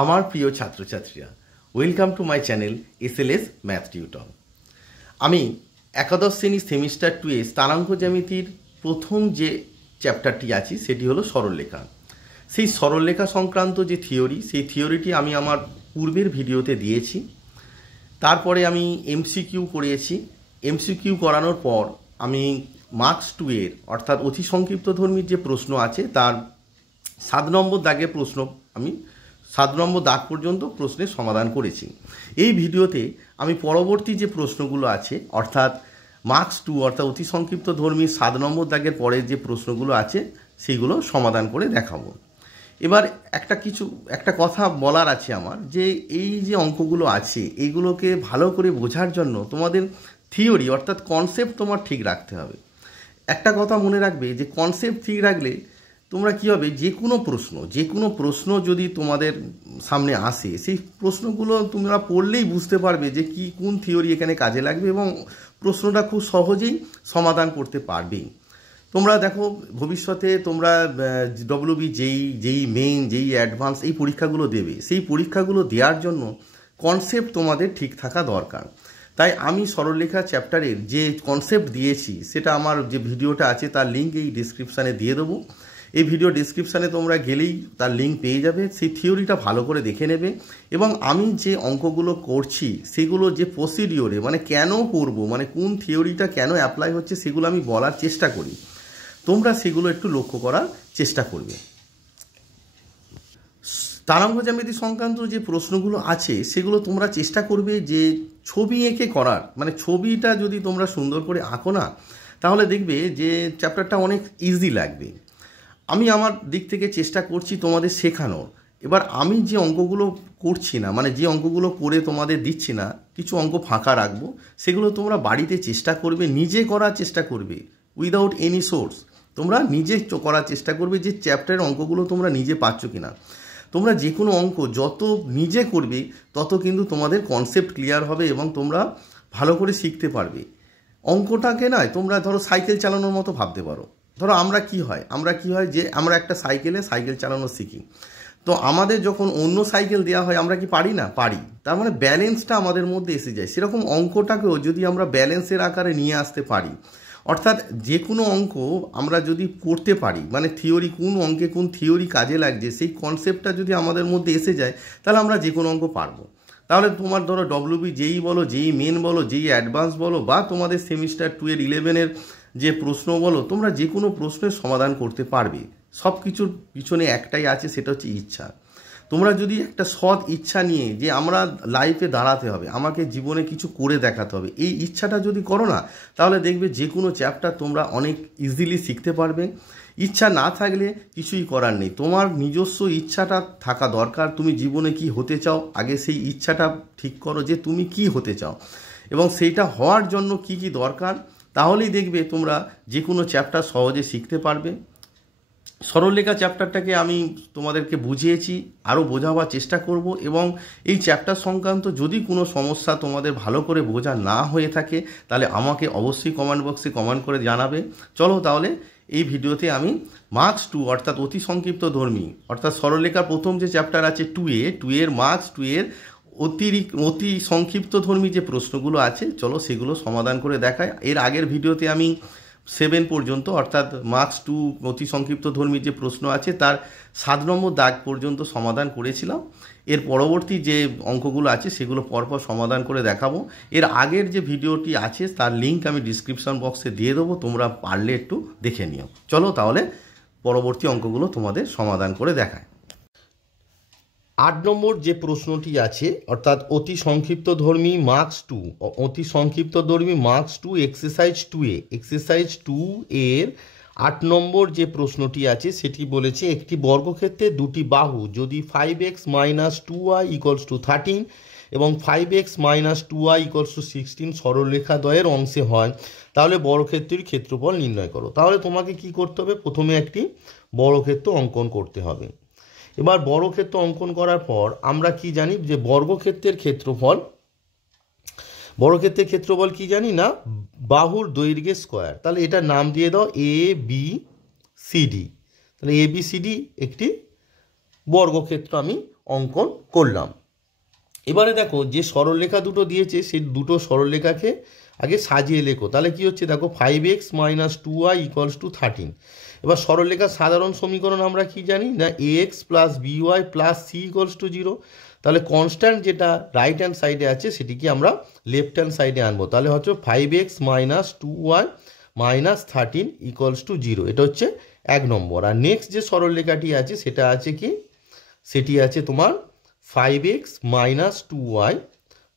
আমার প্রিয় ছাত্রছাত্রীরা, welcome to my channel SLS math tutor. আমি একাদশ শ্রেণী সেমিস্টার 2 এ স্থানাঙ্ক জ্যামিতির প্রথম যে চ্যাপ্টারটি আছে সেটি হলো সরলরেখা। সেই সরলরেখা সংক্রান্ত যে থিওরি, সেই থিওরিটি আমি আমার পূর্বের ভিডিওতে দিয়েছি। তারপরে আমি MCQ করিয়েছি। MCQ করানোর পর আমি মার্কস 2 এর অর্থাৎ অতি সংক্ষিপ্তধর্মীর যে প্রশ্ন আছে তার 7 নম্বর দাগের প্রশ্ন আমি 7 নম্বর দাগ পর্যন্ত প্রশ্নের সমাধান করেছি। এই ভিডিওতে আমি পরবর্তী যে প্রশ্নগুলো আছে অর্থাৎ মার্কস 2 অর্থাৎ অতি সংক্ষিপ্তধর্মীর 7 নম্বর দাগের পরের যে প্রশ্নগুলো আছে সেইগুলো সমাধান করে দেখাবো। এবার একটা কথা বলার আছে আমার, যে এই যে অঙ্কগুলো আছে এইগুলোকে ভালো করে বোঝার জন্য তোমাদের থিওরি অর্থাৎ কনসেপ্ট তোমার ঠিক রাখতে হবে। একটা কথা মনে রাখবে যে কনসেপ্ট ঠিক রাখলে তোমরা কী হবে, যে কোনো প্রশ্ন যদি তোমাদের সামনে আসে সেই প্রশ্নগুলো তোমরা পড়লেই বুঝতে পারবে যে কোন থিওরি এখানে কাজে লাগবে এবং প্রশ্নটা খুব সহজেই সমাধান করতে পারবে। তোমরা দেখো, ভবিষ্যতে তোমরা WB যেই মেইন যেই অ্যাডভান্স এই পরীক্ষাগুলো দেবে, সেই পরীক্ষাগুলো দেওয়ার জন্য কনসেপ্ট তোমাদের ঠিক থাকা দরকার। তাই আমি সরলরেখা চ্যাপ্টারের যে কনসেপ্ট দিয়েছি সেটা আমার যে ভিডিওটা আছে তার লিঙ্ক এই ডিসক্রিপশানে দিয়ে দেবো। এই ভিডিও ডিসক্রিপশানে তোমরা গেলেই তার লিঙ্ক পেয়ে যাবে। সেই থিওরিটা ভালো করে দেখে নেবে এবং আমি যে অঙ্কগুলো করছি সেগুলো যে প্রসিডিওরে মানে কেন করব, মানে কোন থিওরিটা কেন অ্যাপ্লাই হচ্ছে সেগুলো আমি বলার চেষ্টা করি। তোমরা সেগুলো একটু লক্ষ্য করার চেষ্টা করবে। স্থানাঙ্ক জ্যামিতি সংক্রান্ত যে প্রশ্নগুলো আছে সেগুলো তোমরা চেষ্টা করবে যে ছবি এঁকে করার, মানে ছবিটা যদি তোমরা সুন্দর করে আঁকো না তাহলে দেখবে যে চ্যাপ্টারটা অনেক ইজি লাগবে। আমি আমার দিক থেকে চেষ্টা করছি তোমাদের শেখানোর। এবার আমি যে অঙ্কগুলো করছি না, মানে যে অঙ্কগুলো করে তোমাদের দিচ্ছি না, কিছু অঙ্ক ফাঁকা রাখবো, সেগুলো তোমরা বাড়িতে চেষ্টা করবে, নিজে করার চেষ্টা করবে উইদাউট এনি সোর্স। তোমরা নিজে করার চেষ্টা করবে যে চ্যাপ্টারের অঙ্কগুলো তোমরা নিজে পাচ্ছ কিনা। তোমরা যে কোনো অঙ্ক যত নিজে করবে তত কিন্তু তোমাদের কনসেপ্ট ক্লিয়ার হবে এবং তোমরা ভালো করে শিখতে পারবে। অঙ্কটাকে নয়, তোমরা ধরো সাইকেল চালানোর মতো ভাবতে পারো। ধরো আমরা কি হয় যে আমরা একটা সাইকেল চালানো শিখি, তো আমাদের যখন অন্য সাইকেল দেওয়া হয় আমরা কি পারি না? পারি। তার মানে ব্যালেন্সটা আমাদের মধ্যে এসে যায়। সেরকম অঙ্কটাকেও যদি আমরা ব্যালেন্সের আকারে নিয়ে আসতে পারি, অর্থাৎ যে কোনো অঙ্ক আমরা যদি করতে পারি, মানে থিওরি কোন অঙ্কে কোন থিওরি কাজে লাগছে সেই কনসেপ্টটা যদি আমাদের মধ্যে এসে যায় তাহলে আমরা যে কোনো অঙ্ক পারবো। তাহলে তোমার ধরো WB যেই বলো, যেই মেন বলো, যেই অ্যাডভান্স বলো, বা তোমাদের সেমিস্টার 2 এর 11-এর যে প্রশ্ন বলো, তোমরা যে কোনো প্রশ্নের সমাধান করতে পারবে। সব কিছুর পিছনে একটাই আছে, সেটা হচ্ছে ইচ্ছা। তোমরা যদি একটা সৎ ইচ্ছা নিয়ে যে আমরা লাইফে দাঁড়াতে হবে, আমাকে জীবনে কিছু করে দেখাতে হবে, এই ইচ্ছাটা যদি করো না তাহলে দেখবে যে কোনো চ্যাপ্টার তোমরা অনেক ইজিলি শিখতে পারবে। ইচ্ছা না থাকলে কিছুই করার নেই। তোমার নিজস্ব ইচ্ছাটা থাকা দরকার। তুমি জীবনে কি হতে চাও, আগে সেই ইচ্ছাটা ঠিক করো যে তুমি কি হতে চাও এবং সেইটা হওয়ার জন্য কি কি দরকার, তাহলেই দেখবে তোমরা যে কোনো চ্যাপ্টার সহজে শিখতে পারবে। সরলরেখা চ্যাপ্টারটাকে আমি তোমাদেরকে বুঝিয়েছি, আরও বোঝাবার চেষ্টা করব এবং এই চ্যাপ্টার সংক্রান্ত যদি কোনো সমস্যা তোমাদের ভালো করে বোঝা না হয়ে থাকে তাহলে আমাকে অবশ্যই কমেন্ট বক্সে কমেন্ট করে জানাবে। চলো তাহলে এই ভিডিওতে আমি মার্কস 2 অর্থাৎ অতি সংক্ষিপ্তধর্মী অর্থাৎ সরলরেখার প্রথম যে চ্যাপ্টার আছে 2 এর মার্কস 2 এর অতি সংক্ষিপ্তধর্মী যে প্রশ্নগুলো আছে চলো সেগুলো সমাধান করে দেখাই। এর আগের ভিডিওতে আমি 7 পর্যন্ত অর্থাৎ মার্কস 2 অতি সংক্ষিপ্তধর্মী যে প্রশ্ন আছে তার 7 নম্বর দাগ পর্যন্ত সমাধান করেছিলাম। এর পরবর্তী যে অঙ্কগুলো আছে সেগুলো পরপর সমাধান করে দেখাবো। এর আগের যে ভিডিওটি আছে তার লিঙ্ক আমি ডিসক্রিপশন বক্সে দিয়ে দেবো, তোমরা পারলে একটু দেখে নিও। চলো তাহলে পরবর্তী অঙ্কগুলো তোমাদের সমাধান করে দেখায়। 8 নম্বর যে প্রশ্নটি আছে অর্থাৎ অতি সংক্ষিপ্তধর্মী মার্কস 2 এক্সারসাইজ 2 এর 8 নম্বর যে প্রশ্নটি আছে সেটি বলেছে একটি বর্গক্ষেত্রে দুটি বাহু যদি 5x - 2y = 13 এবং 5x - 2y = 16 সরলরেখাদ্বয়ের অংশে হয় তাহলে বর্গক্ষেত্রের ক্ষেত্রফল নির্ণয় করো। তাহলে তোমাকে কি করতে হবে, প্রথমে একটি বর্গক্ষেত্র অঙ্কন করতে হবে। এবার বর্গক্ষেত্র অঙ্কন করার পর আমরা কি জানি যে বর্গক্ষেত্রের ক্ষেত্রফল কি জানি না, বাহুর দৈর্ঘ্যের স্কয়ার। তাহলে এটার নাম দিয়ে দাও ABCD। তাহলে ABCD একটি বর্গক্ষেত্র আমি অঙ্কন করলাম। এবারে দেখো যে সরলরেখা দুটো দিয়েছে সেই দুটো সরলরেখাকে আগে সাজিয়ে লেখো। তাহলে কি হচ্ছে দেখো 5x - 2y = 13। এবার সরলরেখার সাধারণ সমীকরণ আমরা কি জানি না ax + by + c = 0। তাহলে কনস্ট্যান্ট যেটা রাইট হ্যান্ড সাইডে আছে সেটিকে আমরা লেফট হ্যান্ড সাইডে আনবো। তাহলে হচ্ছে 5x - 2y - 13 = 0। এটা হচ্ছে 1 নম্বর। আর নেক্সট যে সরলরেখাটি আছে সেটা আছে কি, সেটি আছে তোমার 5x - 2y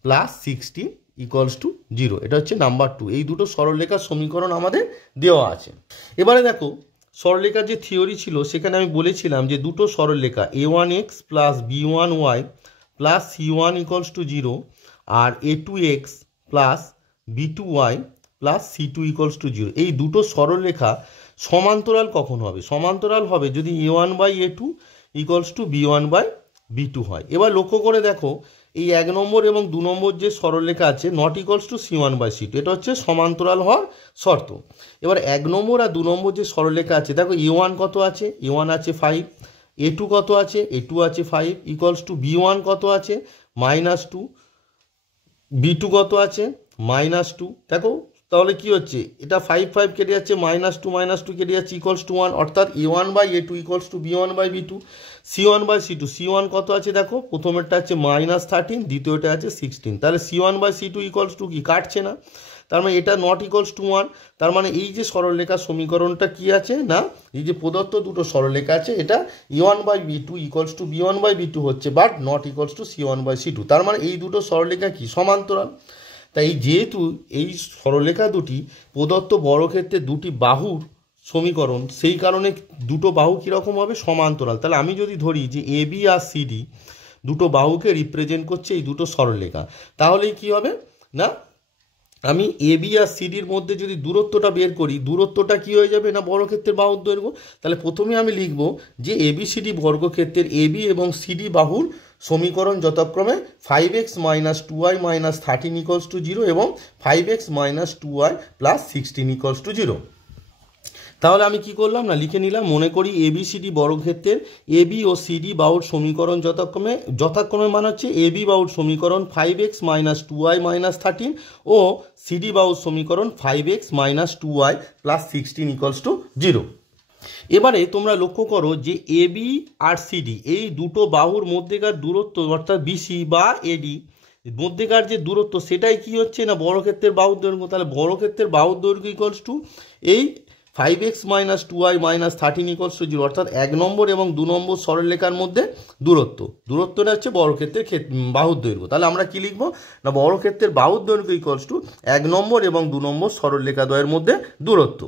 + 16 = 0। এটা হচ্ছে নাম্বার 2। এই দুটো সরলরেখার সমীকরণ আমাদের দেওয়া আছে। এবারে দেখো সরলরেখার যে থিওরি ছিল সেখানে আমি বলেছিলাম যে দুটো সরলরেখা a1x + b1y + c1 = 0 আর a2x + b2y + c2 = 0। এই দুটো সরলরেখা সমান্তরাল কখন হবে? সমান্তরাল হবে যদি a1/a2 = b1/b2 হয়। এবার লক্ষ্য করে দেখো এই 1 নম্বর এবং 2 নম্বর যে সরলরেখা আছে not = c1/c2, এটা হচ্ছে সমান্তরাল হওয়ার শর্ত। এবার 1 নম্বর আর 2 নম্বর যে সরলরেখা আছে দেখো a1 কত আছে, a1 আছে 5, a2 কত আছে, a2 আছে 5 = b1 কত আছে -2, b2 কত আছে -2। দেখো তাহলে কি হচ্ছে এটা 5 5 কেটে যাচ্ছে, -2 কেটে যাচ্ছে =1, অর্থাৎ a1/a2 = b1/b2। c1/c2, c1 কত আছে দেখো প্রথমেরটা আছে -13, দ্বিতীয়টা আছে 16। তাহলে c1/c2 = কি, কাটছে না। তার মানে এটা not = 1। তার মানে এই যে সরলরেখার সমীকরণটা কি আছে না, এই যে প্রদত্ত দুটো সরলরেখা আছে এটা a1/b2 = b1/b2 হচ্ছে, বাট not = c1/c2। তার মানে এই দুটো সরলরেখা কি, সমান্তরাল। তাই যেহেতু এই সরলরেখা দুটি প্রদত্ত বর্গক্ষেত্রের দুটি বাহুর সমীকরণ, সেই কারণে দুটো বাহু কীরকম হবে, সমান্তরাল। তাহলে আমি যদি ধরি যে AB আর CD দুটো বাহুকে রিপ্রেজেন্ট করছে এই দুটো সরলরেখা, তাহলেই কি হবে না, আমি AB আর CDর মধ্যে যদি দূরত্বটা বের করি, দূরত্বটা কি হয়ে যাবে না বর্গক্ষেত্রের বাহুর দৈর্ঘ্য। তাহলে প্রথমে আমি লিখব যে ABCD বর্গক্ষেত্রের AB এবং CD বাহুর সমীকরণ যথাক্রমে 5x - 2y - 13 = 0 এবং 5x - 2y + 16 = 0। তাহলে আমি কি করলাম না লিখে নিলাম, মনে করি ABCD বর্গক্ষেত্রের AB ও CD বাহুর সমীকরণ যথাক্রমে মানে হচ্ছে AB বাহুর সমীকরণ 5x - 2y - 13 ও CD বাহুর সমীকরণ 5x - 2y + 16 = 0। এবারে তোমরা লক্ষ্য করো যে AB আর CD এই দুটো বাহুর মধ্যেকার দূরত্ব অর্থাৎ BC বা AD মধ্যেকার যে দূরত্ব সেটাই কি হচ্ছে না বর্গক্ষেত্রের বাহুর দৈর্ঘ্য। তাহলে বর্গক্ষেত্রের বাহুর দৈর্ঘ্য = এই 5x - 2y - 13 = 0, অর্থাৎ 1 নম্বর এবং 2 নম্বর সরলরেখার মধ্যে দূরত্বটা হচ্ছে বর্গক্ষেত্রের বাহুর দৈর্ঘ্য। তাহলে আমরা কি লিখব না বর্গক্ষেত্রের বাহুর দৈর্ঘ্য = 1 নম্বর এবং 2 নম্বর সরলরেখা দ্বয়ের মধ্যে দূরত্ব।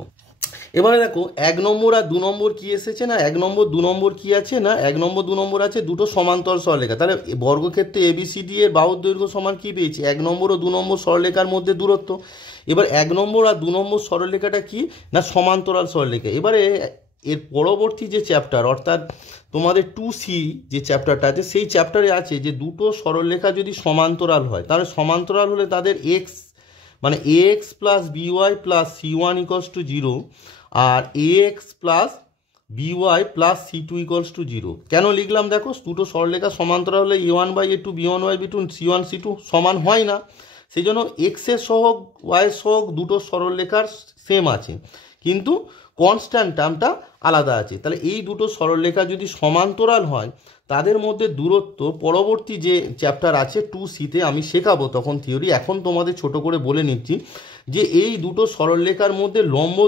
এবারে দেখো 1 নম্বর আর 2 নম্বর কি এসেছে না, 1 নম্বর 2 নম্বর কি আছে না, 1 নম্বর 2 নম্বর আছে দুটো সমান্তরাল সরলরেখা। তাহলে বর্গক্ষেত্রে ABCD এর বাহুর দৈর্ঘ্য সমান কি পেয়েছি, 1 নম্বর ও 2 নম্বর সরলরেখার মধ্যে দূরত্ব। এবার 1 নম্বর আর 2 নম্বর সরলরেখাটা কি না সমান্তরাল সরলরেখা। এবারে এর পরবর্তী যে চ্যাপ্টার অর্থাৎ তোমাদের 2C যে চ্যাপ্টারটা আছে সেই চ্যাপ্টারে আছে যে দুটো সরলরেখা যদি সমান্তরাল হয় তাহলে সমান্তরাল হলে তাদের x মানে ax + by + c1 = 0 R ax + by + c2 = 0। কেন লিখলাম দেখো, দুটো সরলরেখা সমান্তরাল হলে a1/a2 b1/b2 c1 c2 সমান হয় না, সেই জন্য এক্স এর সহগ ওয়াই এর সহগ দুটো সরলরেখার সেম আছে কিন্তু কনস্ট্যান্ট টার্মটা আলাদা আছে। তাহলে এই দুটো সরলরেখা যদি সমান্তরাল হয় তাদের মধ্যে দূরত্ব পরবর্তী যে চ্যাপ্টার আছে 2C-তে আমি শেখাবো তখন থিওরি। এখন তোমাদের ছোট করে বলে নিচ্ছি যে এই দুটো সরলরেখার মধ্যে লম্ব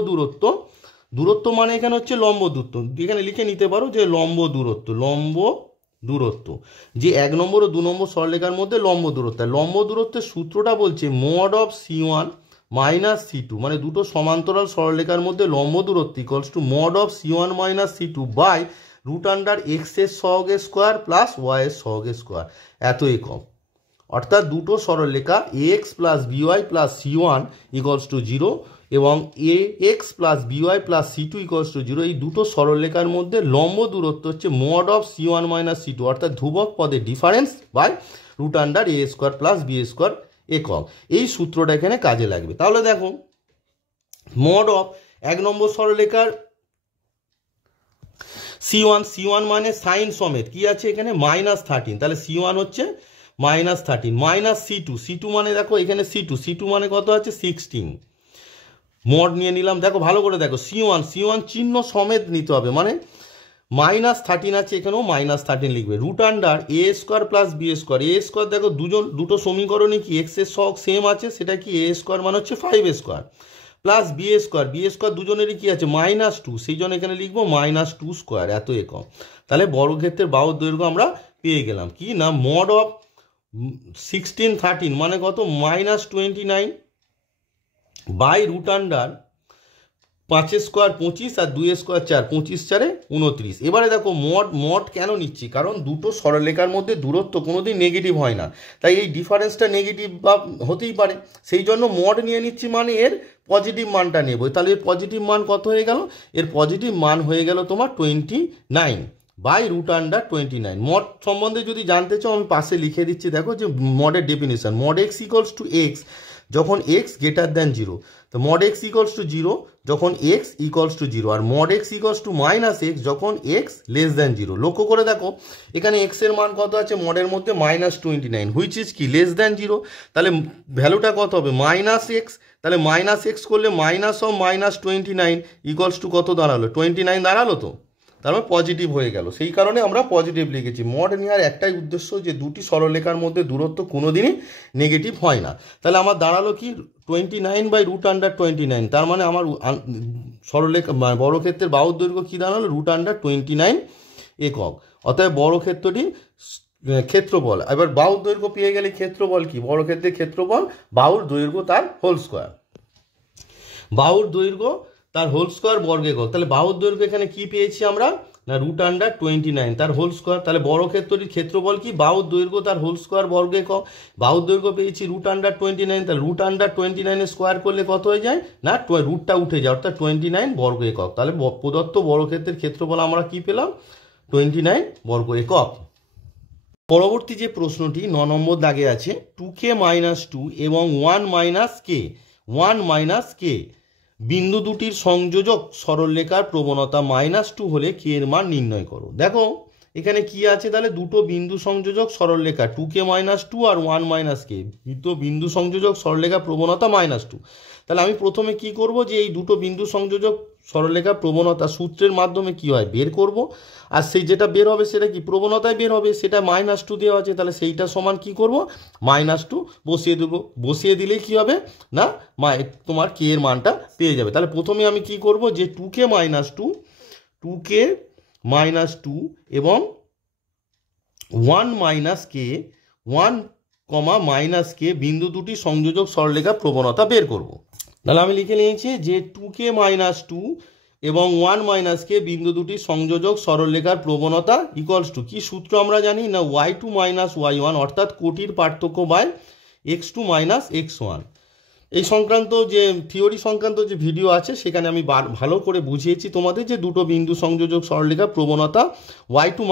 দূরত্ব মানে এখানে হচ্ছে লম্ব দূরত্ব, এখানে লিখে নিতে পারো যে লম্ব দূরত্ব যে 1 নম্বর ও 2 নম্বর সরলরেখার মধ্যে লম্ব দূরত্বের সূত্রটা বলছে mod of c1 - c2, মানে দুটো সমান্তরাল সরলরেখার মধ্যে লম্ব দূরত্ব = mod of c1 - c2 by √x এর সহগের স্কোয়ার প্লাস y এর সহগের স্কোয়ার, এত একক। অর্থাৎ দুটো সরলরেখা ax + by + c1 = 0 এবং ax + by + c2 = 0, এই দুটো সরলরেখার মধ্যে লম্ব দূরত্ব হচ্ছে mod of c1 - c2 অর্থাৎ ধ্রুবক পদে ডিফারেন্স বাই √a² + b² একক। এই সূত্রটা এখানে কাজে লাগবে। তাহলে দেখো mod of 1 নম্বর সরলরেখার C1 মানে সাইন সমেত কি আছে এখানে -13, তাহলে C1 হচ্ছে -13 মাইনাস C2 মানে দেখো এখানে C2 মানে কত আছে 16, মড নিয়ে নিলাম। দেখো ভালো করে দেখো C1 চিহ্ন সমেত নিতে হবে, মানে -13 আছে এখানেও -13 লিখবে। Root under a square plus b square, a square দেখো দুটো সমীকরণে কি x এর সহগ সেম আছে, সেটা কি a স্কোয়ার মানে হচ্ছে 5 স্কোয়ার প্লাস b স্কোয়ার দুজনেরই কি আছে -2, সেই জন্য এখানে লিখবো -2 স্কোয়ার এত একক। তাহলে বর্গক্ষেত্রের বাহুর দৈর্ঘ্য আমরা পেয়ে গেলাম কি না, মড অফ 1613 মানে কত -29 বাই রুট আন্ডার 5 স্কোয়ার 25 আর 2 স্কোয়ার 4, 25 4 29। এবারে দেখো মড কেন নিচ্ছি, কারণ দুটো সরলরেখার মধ্যে দূরত্ব কোনোদিন নেগেটিভ হয় না, তাই এই ডিফারেন্সটা নেগেটিভ বা হতেই পারে, সেই জন্য মড নিয়ে নিচ্ছি, মানে এর পজিটিভ মানটা নেব। তাহলে এর পজিটিভ মান কত হয়ে গেল, এর পজিটিভ মান হয়ে গেল তোমার 29 বাই রুট আন্ডার 29। মড সম্বন্ধে যদি জানতে চাও আমি পাশে লিখে দিচ্ছি, দেখো যে মডের definition, mod x equals to x যখন এক্স গ্রেটার দ্যান 0, তো মড এক্স ইকুয়ালস টু 0 যখন এক্স ইকুয়ালস টু 0, আর mod x equals to -x যখন এক্স লেস দ্যান 0। লক্ষ্য করে দেখো এখানে এক্স এর মান কত আছে মডের মধ্যে -29, হুইচ ইজ কি লেস দ্যান 0, তাহলে ভ্যালুটা কত হবে -x, তাহলে -x করলে -29 ইকুয়ালস টু কত দাঁড়ালো 29 দাঁড়ালো, তো তার মানে পজিটিভ হয়ে গেল, সেই কারণে আমরা পজিটিভ লিখেছি। মড নেওয়ার একটাই উদ্দেশ্য যে দুটি সরলরেখার মধ্যে দূরত্ব কোনোদিনই নেগেটিভ হয় না। তাহলে আমার দাঁড়ালো কি 29 বাই রুট আন্ডার 29, তার মানে আমার সরলরেখা বর্গক্ষেত্রের বাহুর দৈর্ঘ্য কি দাঁড়ালো রুট আন্ডার 29 একক। অতএব বর্গক্ষেত্রটি ক্ষেত্রফল, এবার বাহুর দৈর্ঘ্য পেয়ে গেলে ক্ষেত্রফল কি, বর্গক্ষেত্রের ক্ষেত্রফল বাহুর দৈর্ঘ্য তার হোল স্কোয়ার, বাহুর দৈর্ঘ্য তার হোল স্কোয়ার বর্গ একক। তাহলে বাহুর দৈর্ঘ্য এখানে কি পেয়েছি আমরা না রুট আন্ডার 29 তার হোল স্কোয়ার। তাহলে বর্গক্ষেত্রটির ক্ষেত্রফল কি বাহুর দৈর্ঘ্য তার হোল স্কোয়ার বর্গ একক, বাহুর দৈর্ঘ্য পেয়েছি রুট আন্ডার 29, তাহলে রুট আন্ডার 29 স্কোয়ার করলে কত হয়ে যায় না রুটটা উঠে যায়, অর্থাৎ 29 বর্গ একক। তাহলে প্রদত্ত বর্গক্ষেত্রের ক্ষেত্রফল আমরা কি পেলাম 29 বর্গ একক। পরবর্তী যে প্রশ্নটি 9 নম্বর দাগে আছে 2k - 2 এবং 1 - k বিন্দু দুটির সংযোজক সরলরেখার প্রবণতা -2 হলে k এর মান নির্ণয় করো। দেখো এখানে কি আছে, তাহলে দুটো বিন্দু সংযোজক সরলরেখা 2k - 2 আর 1 - k, দুটো বিন্দু সংযোজক সরলরেখা প্রবণতা -2। তাহলে আমি প্রথমে কি করব, যে এই দুটো বিন্দু সংযোজক সরলরেখা প্রবণতা সূত্রের মাধ্যমে কি হয় বের করব, আর সেই যেটা বের হবে সেটা কি প্রবণতায় বের হবে, সেটা -2 দেওয়া আছে, তাহলে সেইটা সমান কি করব -2 বসিয়ে দেবো, বসিয়ে দিলেই কি হবে না তোমার কে এর মানটা পেয়ে যাবে। তাহলে প্রথমে আমি কি করব, যে 2k - 2 এবং 1 - k বিন্দু দুটি সংযোজক সরলরেখা প্রবণতা বের করব। তাহলে আমি লিখে নিয়েছি যে 2k - 2 এবং 1 - k বিন্দু দুটি সংযোজক সরলরেখার প্রবণতা ইকুয়ালস টু কি সূত্র আমরা জানি না y2 - y1 অর্থাৎ কোটির পার্থক্য বাই x2 - x1। এই সংক্রান্ত যে থিওরি সংক্রান্ত যে ভিডিও আছে সেখানে আমি ভালো করে বুঝিয়েছি তোমাদের যে দুটো বিন্দু সংযোজক সরলরেখার প্রবণতা y2 -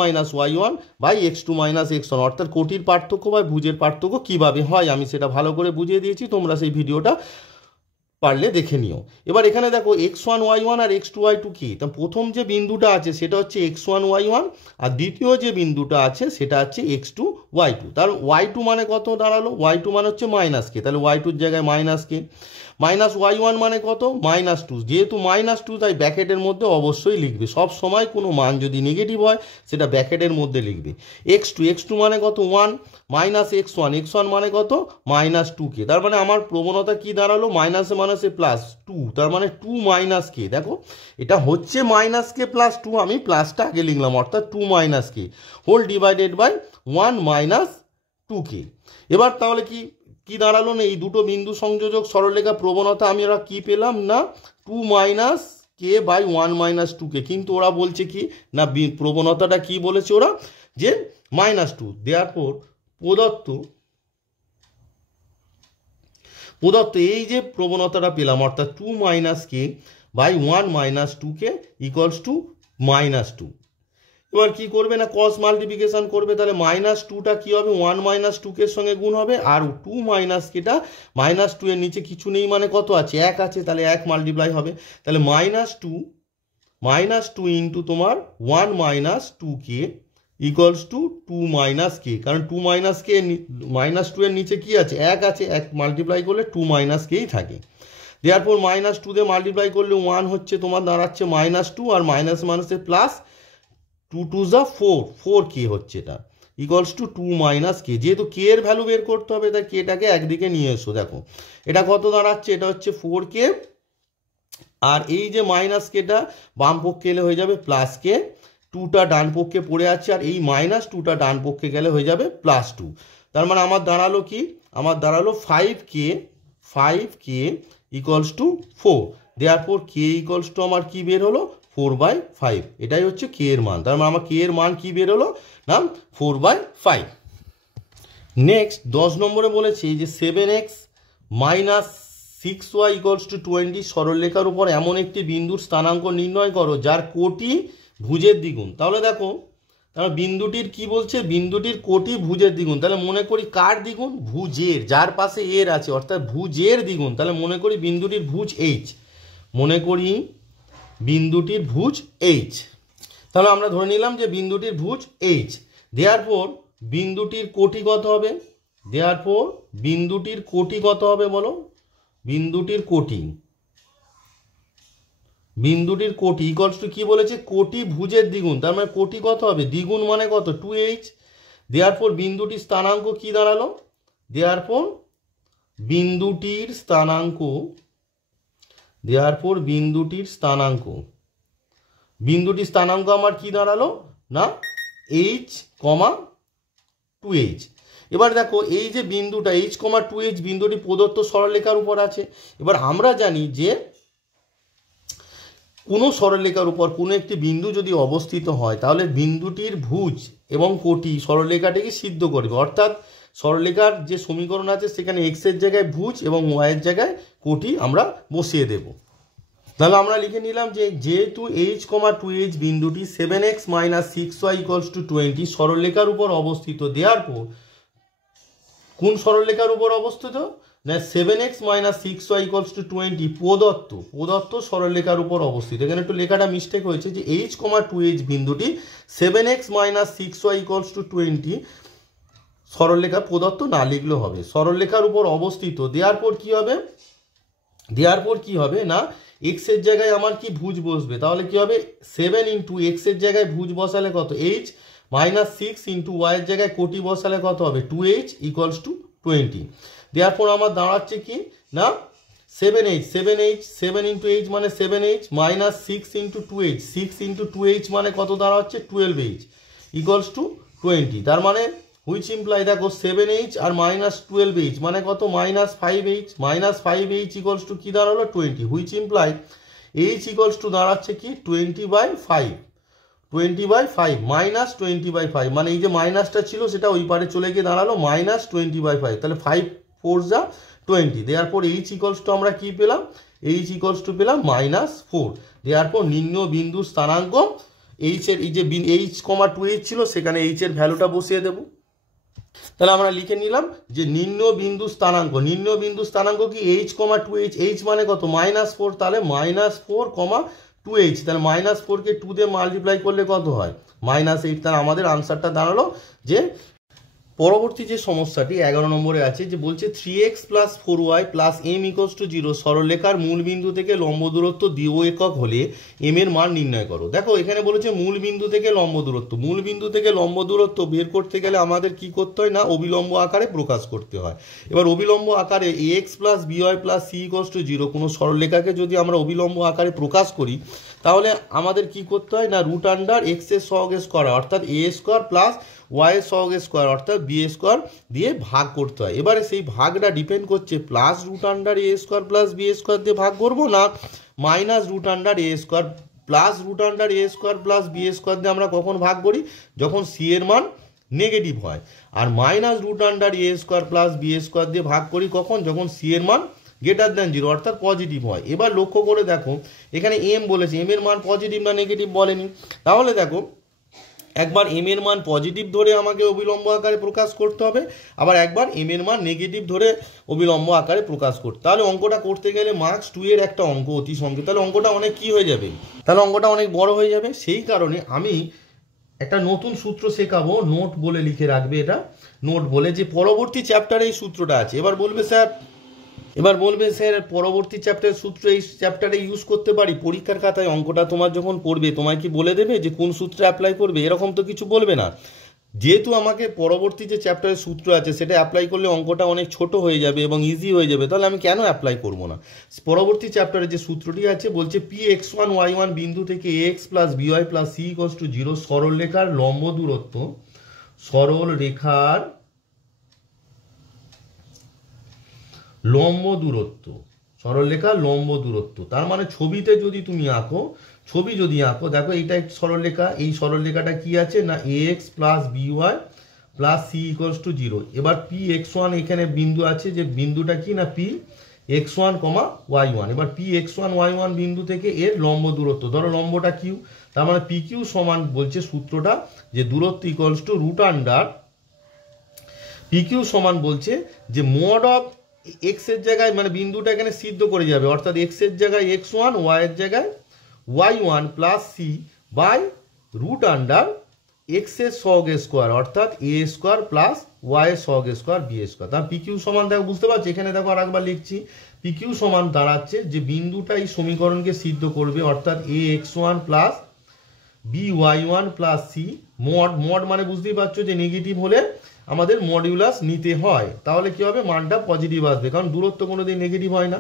y1 by x2 - x1 অর্থাৎ কোটির পার্থক্য বা ভুজের পার্থক্য কিভাবে হয় আমি সেটা ভালো করে বুঝিয়ে দিয়েছি, তোমরা সেই ভিডিওটা পারলে দেখে নিও। এবার এখানে দেখো x1 y1 আর x2 y2 কি, তা প্রথম যে বিন্দুটা আছে সেটা হচ্ছে x1 y1 আর দ্বিতীয় যে বিন্দুটা আছে সেটা হচ্ছে x2 y2। তাহলে y2 মানে কত দাঁড়ালো, y2 মানে হচ্ছে -k, তাহলে y2 জায়গায় -k, -y1 মানে কত -2, যেহেতু -2 তাই ব্র্যাকেটের মধ্যে অবশ্যই লিখবে, সব সময় কোনো মান যদি নেগেটিভ হয় সেটা ব্র্যাকেটের মধ্যে লিখবে। x2 মানে কত 1 -x1 মানে কত -2k, তার মানে আমার প্রবণতা কি দাঁড়ালো মাইনাসে মাইনাসে +2, তার মানে 2 - k। দেখো এটা হচ্ছে -k +2, আমি প্লাসটা আগে লিখলাম অর্থাৎ 2 - k whole divided by 1 - 2k। এবার তাহলে কি দাঁড়ালো না এই দুটো বিন্দু সংযোজক সরলরেখা প্রবণতা আমি ওরা কি পেলাম না 2 - k বাই 1 - 2k, কিন্তু ওরা বলছে কি না প্রবণতাটা কি বলেছে ওরা যে -2, দেয়ারপর প্রদত্ত এই যে প্রবণতাটা পেলাম অর্থাৎ 2 - k by 1 - 2k equals to -2। এবার কি করবে না ক্রস মাল্টিপ্লিকেশন করবে, তাহলে -2টা কি হবে 1 - 2k এর সঙ্গে গুণ হবে, আর 2 - kটা -2 এর নিচে কিছু নেই মানে কত আছে 1 আছে, তাহলে 1 মাল্টিপ্লাই হবে, তাহলে -2 মাইনাস টু ইন্টু তোমার 1 minus 2k equals to 2 minus k, কারণ 2 মাইনাস কে মাইনাস 2 এর নিচে কি আছে, 1 আছে, 1 মাল্টিপ্লাই করলে 2 মাইনাস কেই থাকে। দেয়ারপর মাইনাস 2 দিয়ে মাল্টিপ্লাই করলে 1 হচ্ছে তোমার দাঁড়াচ্ছে মাইনাস 2, আর মাইনাস মাইনাসে প্লাস 2 2 যা 4k হচ্ছে এটা ইকুয়ালস টু 2 মাইনাস কে। যেহেতু কে এর ভ্যালু বের করতে হবে তাই কেটাকে একদিকে নিয়ে এসো। দেখো এটা কত দাঁড়াচ্ছে, এটা হচ্ছে 4k, আর এই যে মাইনাস কেটা বাম পক্ষে এলে হয়ে যাবে প্লাস কে, 2টা ডান পক্ষে পড়ে আছে, আর এই মাইনাস 2টা ডান পক্ষে গেলে হয়ে যাবে প্লাস 2। তার মানে আমার দাঁড়ালো কি, আমার দাঁড়ালো 5k ইকুয়ালস টু 4। দেয়ারপর কে ইকুয়ালস টু আমার কি বের হলো, 4/5। এটাই হচ্ছে কে এর মান। তার মানে আমার কে এর মান কি বের হলো না, 4/5। নেক্সট 10 নম্বরে বলেছি যে 7x minus 6y equals to 20 সরলরেখার উপর এমন একটি বিন্দুর স্থানাঙ্ক নির্ণয় করো যার কোটি ভুজের দ্বিগুণ। তাহলে দেখো তাহলে বিন্দুটির কি বলছে, বিন্দুটির কোটি ভুজের দ্বিগুণ। তাহলে মনে করি কার দ্বিগুণ, ভুজের, যার পাশে এর আছে অর্থাৎ ভুজের দ্বিগুণ। তাহলে মনে করি বিন্দুটির ভুজ h, মনে করি বিন্দুটির ভুজ h। তাহলে আমরা ধরে নিলাম যে বিন্দুটির ভুজ h। দেয়ারপর বিন্দুটির কোটি কত হবে, দেয়ারপর বিন্দুটির কোটি কত হবে বলো, বিন্দুটির কোটি, বিন্দুটির কোটি ইকুয়ালস টু কি বলেছে, কোটি ভুজের দ্বিগুণ। তার মানে কোটি কত হবে, দ্বিগুণ মানে কত 2h। দেয়ারপর বিন্দুটির স্থানাঙ্ক কি দাঁড়ালো, দেয়ারপর বিন্দুটির স্থানাঙ্ক, দেয়ারপর বিন্দুটির স্থানাঙ্ক, বিন্দুটির স্থানাঙ্ক আমার কি দাঁড়ালো না h, 2h। এবার দেখো এই যে বিন্দুটা h, 2h বিন্দুটি প্রদত্ত সরলরেখার উপর আছে। এবার আমরা জানি যে কোনো সরলরেখার উপর কোনো একটি বিন্দু যদি অবস্থিত হয় তাহলে বিন্দুটির ভুজ এবং কোটি সরলরেখাটিকে সিদ্ধ করবে। অর্থাৎ সরলরেখার যে সমীকরণ আছে সেখানে x এর জায়গায় ভুজ এবং y এর জায়গায় কোটি আমরা বসিয়ে দেব। তাহলে আমরা লিখে নিলাম যে যেহেতু h, 2h বিন্দুটি 7x minus 6y equals to 20 সরলরেখার উপর অবস্থিত। দেয়ারপর কোন সরলরেখার উপর অবস্থিত না 7x minus 6y equals to 20 প্রদত্ত সরলরেখার উপর অবস্থিত। এখানে একটু লেখাটা মিস্টেক হয়েছে যে h, 2h বিন্দুটি 7x minus 6y equals to 20 সরলরেখা প্রদত্ত না লিখলেও হবে, সরলরেখার উপর অবস্থিত। দেয়ারপর কি হবে, দেয়ারপর কি হবে না x এর জায়গায় আমার কি ভুজ বসবে, তাহলে কি হবে 7 ইন্টু x এর জায়গায় ভুজ বসালে কত h, মাইনাস 6 ইন্টু y এর জায়গায় কোটি বসালে কত হবে 2h ইকুয়ালস টু 20। দেয়ারপর আমার দাঁড়াচ্ছে কি না 7 ইন্টু h মানে 7h, minus 6 into 2h, 6 into 2h মানে কত দাঁড়াচ্ছে 12h ইকুয়ালস টু 20। তার মানে হুইচ ইমপ্লাই দেখো 7h আর মাইনাস 12h মানে কত minus 5h, minus 5h equals to কি দাঁড়ালো 20, which imply h equals to দাঁড়াচ্ছে কি 20/5, 20/5 মাইনাস 20/5 মানে এই যে মাইনাসটা ছিল সেটা ওই পারে চলে গিয়ে দাঁড়ালো মাইনাস 20/5। তাহলে 5 4 যা 20। দেয়ারপর h ইকুয়ালস টু আমরা কি পেলাম, h ইকুয়ালস টু পেলাম -4। দেয়ারপর নির্ণয় বিন্দু স্থানাঙ্ক h এর এই যে h, 2h ছিল সেখানে h এর ভ্যালুটা বসিয়ে দেব। তাহলে আমরা লিখে নিলাম যে নির্ণয় বিন্দু স্থানাঙ্ক, নির্ণয় বিন্দু স্থানাঙ্ক কি h, 2h, h মানে কত -4, তাহলে -4, 2h, তাহলে -4 কে 2 দিয়ে মাল্টিপ্লাই করলে কত হয় -8। তাহলে আমাদের আনসারটা দাঁড়ালো যে পরবর্তী যে সমস্যাটি 11 নম্বরে আছে যে বলছে 3x plus 4y plus m equals to 0 সরলরেখার মূল বিন্দু থেকে লম্ব দূরত্ব দ্বিও একক হলে m এর মান নির্ণয় করো। দেখো এখানে বলেছে মূল বিন্দু থেকে লম্ব দূরত্ব, মূল বিন্দু থেকে লম্ব দূরত্ব বের করতে গেলে আমাদের কি করতে হয় না অবিলম্ব আকারে প্রকাশ করতে হয়। এবার অবিলম্ব আকারে ax plus by plus c equals to 0 কোনো সরলরেখাকে যদি আমরা অবিলম্ব আকারে প্রকাশ করি তাহলে আমাদের কি করতে হয় না রুট আন্ডার এক্স এর সহগ স্কয়ার অর্থাৎ a স্কয়ার প্লাস y এর সহগ স্কয়ার অর্থাৎ b স্কয়ার দিয়ে ভাগ করতে হয়। এবারে সেই ভাগটা ডিপেন্ড করছে plus root under a square plus b square দিয়ে ভাগ করব না minus root under a square plus root under a square plus b square দিয়ে আমরা কখন ভাগ করি যখন c এর মান নেগেটিভ হয়, আর minus root under a square plus b square দিয়ে ভাগ করি কখন যখন c এর মান গ্রেটার দ্যান 0 অর্থাৎ পজিটিভ হয়। এবার লক্ষ্য করে দেখো এখানে m বলেছে, m এর মান পজিটিভ না নেগেটিভ বলেনি। তাহলে দেখো একবার এম এর মান পজিটিভ ধরে আমাকে অবিলম্ব আকারে প্রকাশ করতে হবে, আবার একবার এম এর মান নেগেটিভ ধরে অবিলম্ব আকারে প্রকাশ করতে। তাহলে অঙ্কটা করতে গেলে মার্কস 2 এর একটা অঙ্ক অতি সংক্ষিপ্ত, তাহলে অঙ্কটা অনেক কি হয়ে যাবে, তাহলে অঙ্কটা অনেক বড় হয়ে যাবে। সেই কারণে আমি একটা নতুন সূত্র শেখাবো, নোট বলে লিখে রাখবে, এটা নোট বলে, যে পরবর্তী চ্যাপ্টারে এই সূত্রটা আছে। এবার বলবে স্যার পরবর্তী চ্যাপ্টারের সূত্র এই চ্যাপ্টারে ইউজ করতে পারি? পরীক্ষার খাতায় অঙ্কটা তোমার যখন পড়বে তোমায় কি বলে দেবে যে কোন সূত্রে অ্যাপ্লাই করবে? এরকম তো কিছু বলবে না। যেহেতু আমাকে পরবর্তী যে চ্যাপ্টারের সূত্র আছে সেটা অ্যাপ্লাই করলে অঙ্কটা অনেক ছোট হয়ে যাবে এবং ইজি হয়ে যাবে, তাহলে আমি কেন অ্যাপ্লাই করব না? পরবর্তী চ্যাপ্টারে যে সূত্রটি আছে বলছে Px1y1 বিন্দু থেকে x plus by plus c equals to 0 সরলরেখার লম্ব দূরত্ব, সরলরেখার লম্ব দূরত্ব, তার মানে ছবিতে যদি তুমি আঁকো, দেখো এইটা একটা সরলরেখা, এই সরলরেখাটা কি আছে না ax plus by plus c equals to 0। এবার Px1 এখানে বিন্দু আছে, যে বিন্দুটা কি না Px1, y1। এবার Px1 y1 বিন্দু থেকে এর লম্ব দূরত্ব, ধরো লম্বটা q, তার মানে PQ সমান বলছে সূত্রটা যে দূরত্ব equals to root under PQ সমান বলছে যে মড অফ এক্স এর জায়গায়, মানে বিন্দুটা এখানে সিদ্ধ করে যাবে, অর্থাৎ এক্স এর জায়গায় x1, y এর জায়গায় y1 plus C by root under X এর সহগ স্কোয়ার, অর্থাৎ এ স্কোয়ার প্লাস ওয়াই এর সহগ স্কোয়ার বি স্কোয়ার। তার পিকিউ সমান দেখো, বুঝতে পারছি, এখানে দেখো আর একবার লিখছি, পিকিউ সমান দাঁড়াচ্ছে যে বিন্দুটা এই সমীকরণকে সিদ্ধ করবে, অর্থাৎ A x1 plus B y1 plus C mod মানে বুঝতেই পারছো যে নেগেটিভ হলে আমাদের মডিউলাস নিতে হয়, তাহলে কি হবে, মানটা পজিটিভ আসবে, কারণ দূরত্ব কোনোদিন নেগেটিভ হয় না।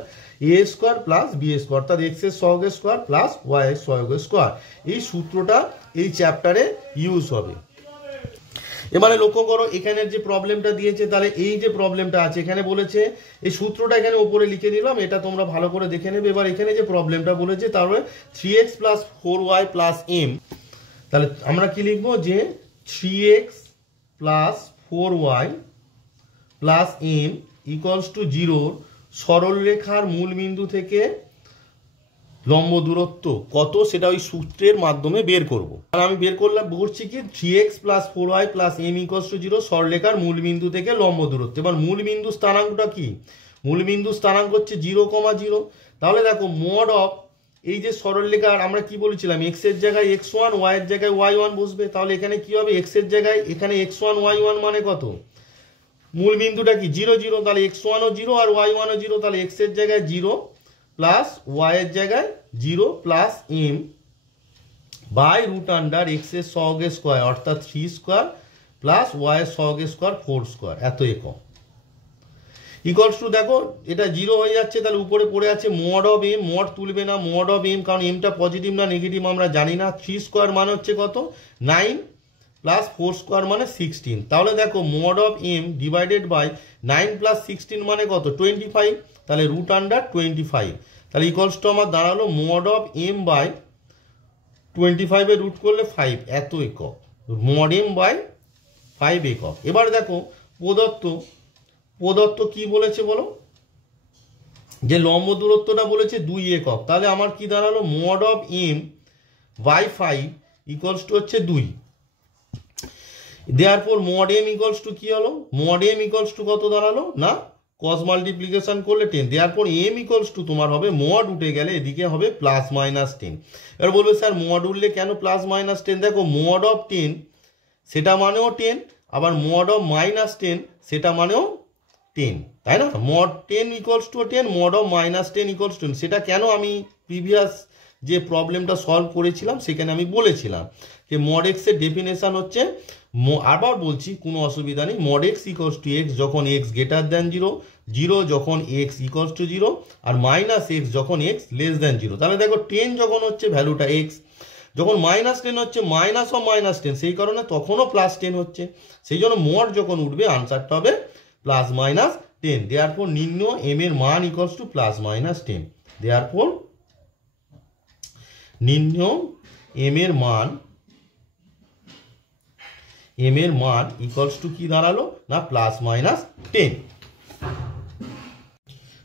এ স্কোয়ার প্লাস বি স্কোয়ার, অর্থাৎ এক্স এর সহগ স্কোয়ার প্লাস ওয়াই এর সহগ স্কোয়ার, এই সূত্রটা এই চ্যাপ্টারে ইউজ হবে। এবারে লক্ষ্য করো এখানের যে প্রবলেমটা দিয়েছে, তাহলে এই যে প্রবলেমটা আছে এখানে বলেছে, এই সূত্রটা এখানে উপরে লিখে নিলাম, এটা তোমরা ভালো করে দেখে নেবে। এবার এখানে যে প্রবলেমটা বলেছে, তারপরে 3x plus 4y plus m, তাহলে আমরা কি লিখবো যে 3x plus 4y plus m equals to 0 সরলরেখার মূল বিন্দু থেকে লম্ব দূরত্ব কত সেটা ওই সূত্রের মাধ্যমে বের করব। আর আমি করছি কি 3x plus 4y plus m equals to 0 সরলরেখার মূল বিন্দু থেকে লম্ব দূরত্ব। এবার মূল বিন্দু স্থানাঙ্কটা কি, মূল বিন্দু স্থানাঙ্ক হচ্ছে 0,0। তাহলে দেখো মড অফ এই যে সরলরেখার আমরা কি বলেছিলাম, x এর জায়গায় x1, y এর জায়গায় y1 বসবে, তাহলে এখানে কি হবে, x এর জায়গায় এখানে x1 y1 মানে কত, মূল বিন্দুটা কি 0 0, তাহলে x1 ও 0 আর y1 ও 0, তাহলে x এর জায়গায় 0 প্লাস y এর জায়গায় 0 plus m by root under x এর সহগ স্কোয়ার, অর্থাৎ 3 স্কোয়ার প্লাস y এর সহগ স্কোয়ার 4 স্কোয়ার, এত একক ইকুয়ালস টু, দেখো এটা 0 হয়ে যাচ্ছে, তাহলে উপরে পড়ে আছে মড অফ m, মড তুলবে না, মড অফ m, কারণ mটা পজিটিভ না নেগেটিভ আমরা জানি না। 3 স্কোয়ার মানে হচ্ছে কত 9 প্লাস 4 স্কোয়ার মানে 16, তাহলে দেখো mod of m divided by 9 plus 16 মানে কত 25, তাহলে রুট আন্ডার 25, তাহলে ইকুয়ালস টু আমার দাঁড়ালো মড অফ m বাই 25 এ রুট করলে 5, এত একক, মড m বাই 5 একক। এবার দেখো প্রদত্ত কি বলেছে বলো, যে লম্ব দূরত্বটা বলেছে 2 একক, তাহলে আমার কি দাঁড়ালো mod of m by 5 equals to হচ্ছে 2। Therefore mod m equals to কি হলো, মড m ইকুয়ালস টু কত দাঁড়ালো না cos মাল্টিপ্লিকেশন করলে 10, দেয়ারফর m ইকুয়ালস টু তোমার হবে মড উঠে গেলে এদিকে হবে প্লাস মাইনাস 10। এবার বলবে স্যার মড উঠলে কেন প্লাস মাইনাস 10, দেখো মড অফ 10 সেটা মানেও 10, আবার মড অফ মাইনাস 10 সেটা মানেও 10, তাই না, mod 10 equals to 10, mod of minus 10 equals to 10, সেটা কেন আমি প্রিভিয়াস যে প্রবলেমটা সলভ করেছিলাম সেখানে আমি বলেছিলাম যে মড এক্স এর ডেফিনেশন হচ্ছে, আবার বলছি কোনো অসুবিধা নেই, mod x equals to x যখন এক্স গ্রেটার দ্যান 0, 0 যখন এক্স ইকুয়ালস টু 0, আর মাইনাস এক্স যখন এক্স লেস দ্যান 0। তাহলে দেখো 10 যখন হচ্ছে ভ্যালুটা এক্স, যখন মাইনাস 10 হচ্ছে মাইনাস অফ মাইনাস 10, সেই কারণে তখনও প্লাস 10 হচ্ছে, সেই জন্য মড যখন উঠবে আনসারটা হবে প্লাস মাইনাস 10। দেয়ারফর নির্ণয় m এর মান equals to plus minus 10, therefore নির্ণয় m এর মান ইকুয়ালস টু কি দাঁড়ালো না প্লাস মাইনাস 10।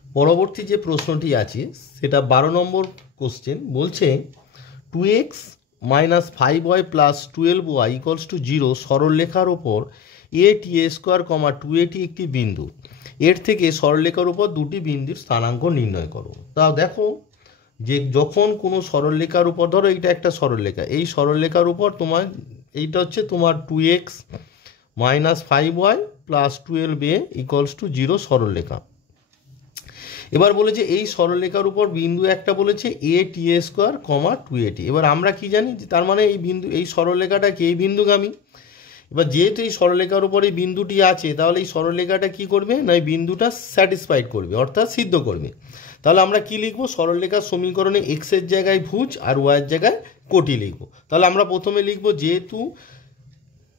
পরবর্তী যে প্রশ্নটি আছে সেটা 12 নম্বর কোশ্চেন, বলছে 2x -5y plus 12y equals to 0 সরলরেখার ওপর a² কমা 2at একটি বিন্দু, এর থেকে সরলরেখার উপর দুটি বিন্দুর স্থানাঙ্ক নির্ণয় করো। তাও দেখো যে যখন কোনো সরলরেখার উপর, ধরো এইটা একটা সরলরেখা, এই সরলরেখার উপর তোমার এইটা হচ্ছে তোমার 2x - 5y plus 12a equals to 0 সরলরেখা। এবার বলেছে এই সরলরেখার উপর বিন্দু একটা বলেছে a² কমা 2at। এবার আমরা কি জানি, তার মানে এই বিন্দু, এই সরলরেখাটা কি এই বিন্দুগামী। এবার যেহেতু এই সরলরেখার উপর এই বিন্দুটি আছে, তাহলে এই সরলরেখাটা কি করবে না, এই বিন্দুটা স্যাটিসফাইড করবে, অর্থাৎ সিদ্ধ করবে। তাহলে আমরা কি লিখবো, সরলরেখার সমীকরণে x এর জায়গায় ভুজ আর y এর জায়গায় কোটি লিখবো। তাহলে আমরা প্রথমে লিখবো যেহেতু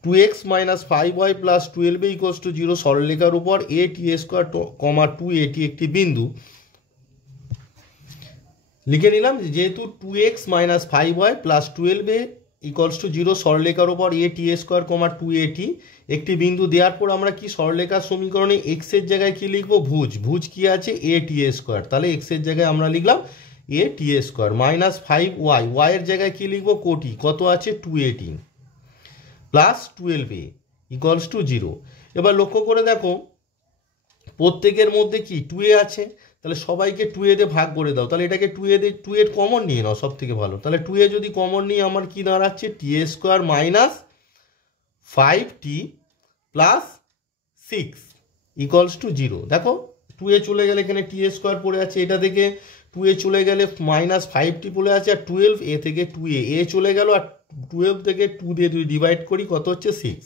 2x - 5y plus 12a equals to 0 সরলরেখার উপর a² কমা 2at একটি বিন্দু, লিখে নিলাম যেহেতু 2x - 5y plus 12a equals to 0 সরলরেখার উপর a² কমা 2at একটি বিন্দু দেওয়ার পর আমরা কি সরলরেখার সমীকরণে x এর জায়গায় কি লিখবো, ভুজ। ভুজ কি আছে a², তাহলে x এর জায়গায় আমরা লিখলাম a² -5y, y এর জায়গায় কি লিখবো কোটি, কত আছে 2at plus 12a equals to 0। এবার লক্ষ্য করে দেখো প্রত্যেকের মধ্যে কি 2a আছে, তাহলে সবাইকে 2a দিয়ে ভাগ করে দাও। তাহলে এটাকে 2a কমন নিয়ে নাও, সব থেকে ভালো। তাহলে 2a যদি কমন নিয়ে আমার কি দাঁড়াচ্ছে t² minus 5t plus 6 equals to 0। দেখো 2a চলে গেলে এখানে t² পড়ে আছে, এটা থেকে 2a চলে গেলে -5t পড়ে আছে, আর 12a থেকে 2a চলে গেল, আর 12 থেকে 2 দিয়ে ডিভাইড করি, কত হচ্ছে 6।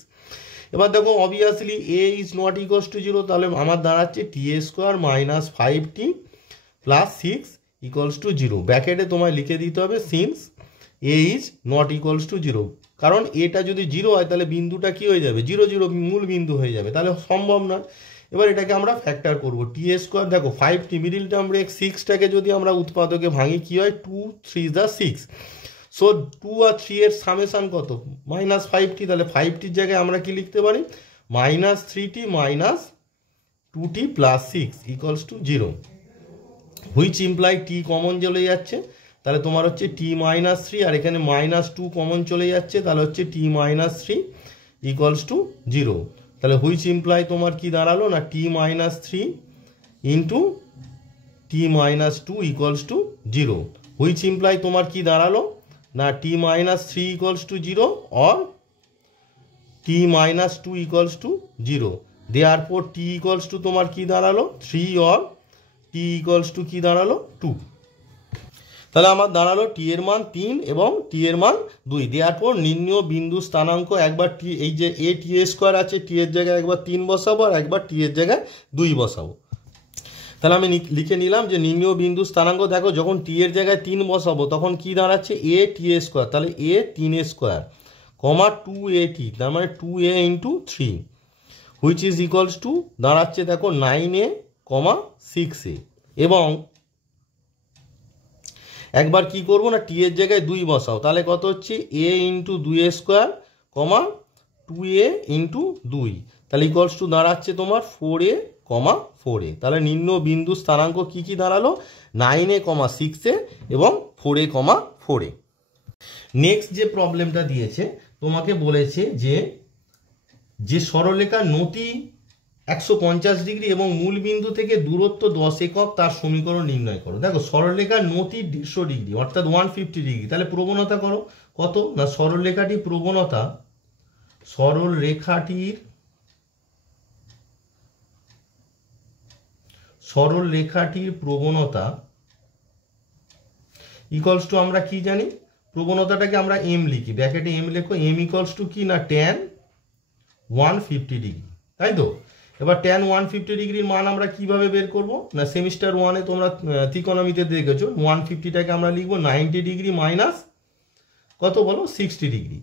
এবার দেখো obviously a is not equals to 0, তাহলে আমার দাঁড়াচ্ছে t² minus 5t plus 6 equals to 0। ব্র্যাকেটে তোমায় লিখে দিতে হবে since a is not equals to 0, কারণ এটা যদি 0 হয় তাহলে বিন্দুটা কি হয়ে যাবে 0 0 মূল বিন্দু হয়ে যাবে, তাহলে সম্ভব নয়। এবার এটাকে আমরা ফ্যাক্টর করব, t², দেখো 5t মিডিল টার্ম রেখ 6টাকে যদি আমরা উৎপাদকে ভাঙি কি হয় 2 3 যা 6, সো 2 আর 3 এর সামেশন কত -5t, তাহলে 5tর জায়গায় আমরা কি লিখতে পারি -3t minus 2t plus 6 equals to 0, which imply t common চলে যাচ্ছে, তাহলে তোমার হচ্ছে t - 3, আর এখানে -2 কমন চলে যাচ্ছে, তাহলে হচ্ছে t - 3 ইকুয়ালস টু 0। তাহলে হুইচ ইমপ্লাই তোমার কি দাঁড়ালো না t - 3 into t - 2 equals to 0, which imply তোমার কি দাঁড়ালো না t - 3 equals to 0 or t - 2 equals to 0। দেয়ারপর t equals to তোমার কি দাঁড়ালো 3 or t ইকুয়ালস টু কি দাঁড়ালো 2। তাহলে আমার দাঁড়ালো t এর মান 3 এবং t এর মান 2। দেয়ারপর নির্ণয় বিন্দু স্থানাঙ্ক, একবার t এই যে a² আছে, t এর জায়গায় একবার 3 বসাবো আর একবার t এর জায়গায় 2 বসাবো। তাহলে আমি লিখে নিলাম যে নির্ণয় বিন্দু স্থানাঙ্ক, দেখো যখন t এর জায়গায় 3 বসাবো তখন কি দাঁড়াচ্ছে a² তাহলে a 3² কমা 2at, তার মানে 2a into 3 which is equals to দাঁড়াচ্ছে দেখো 9a কমা 6a। এবং একবার কি করবো না t এর জায়গায় 2 বসাও, তাহলে কত হচ্ছে a into 2a² comma 2a into 2, তাহলে ইকুয়ালস টু দাঁড়াচ্ছে তোমার 4a কমা 4a। তাহলে নিম্ন বিন্দু স্থানাঙ্ক কি কি দাঁড়ালো 9a কমা 6a এবং 4a কমা 4a। নেক্সট যে প্রবলেমটা দিয়েছে তোমাকে বলেছে যে সরলরেখার নতি 150 ডিগ্রি এবং মূল বিন্দু থেকে দূরত্ব 10 একক, তার সমীকরণ নির্ণয় করো। দেখো সরলরেখার নতি 150 ডিগ্রি অর্থাৎ 150 ডিগ্রি, তাহলে প্রবণতা করো কত না সরলরেখাটির প্রবণতা, সরলরেখাটির প্রবণতা ইকুয়ালস টু আমরা কি জানি, প্রবণতাটাকে আমরা m লিখি, ব্র্যাকেটে m লেখো, m ইকুয়ালস টু কি না tan 150 ডিগ্রি, তাই তো। এবার tan 150 ডিগ্রির মান আমরা কিভাবে বের করব না সেমিস্টার 1-এ তোমরা ত্রিকোণমিতিতে দেখেছো 150টাকে আমরা লিখবো 90 ডিগ্রি মাইনাস কত বলো 60 ডিগ্রি।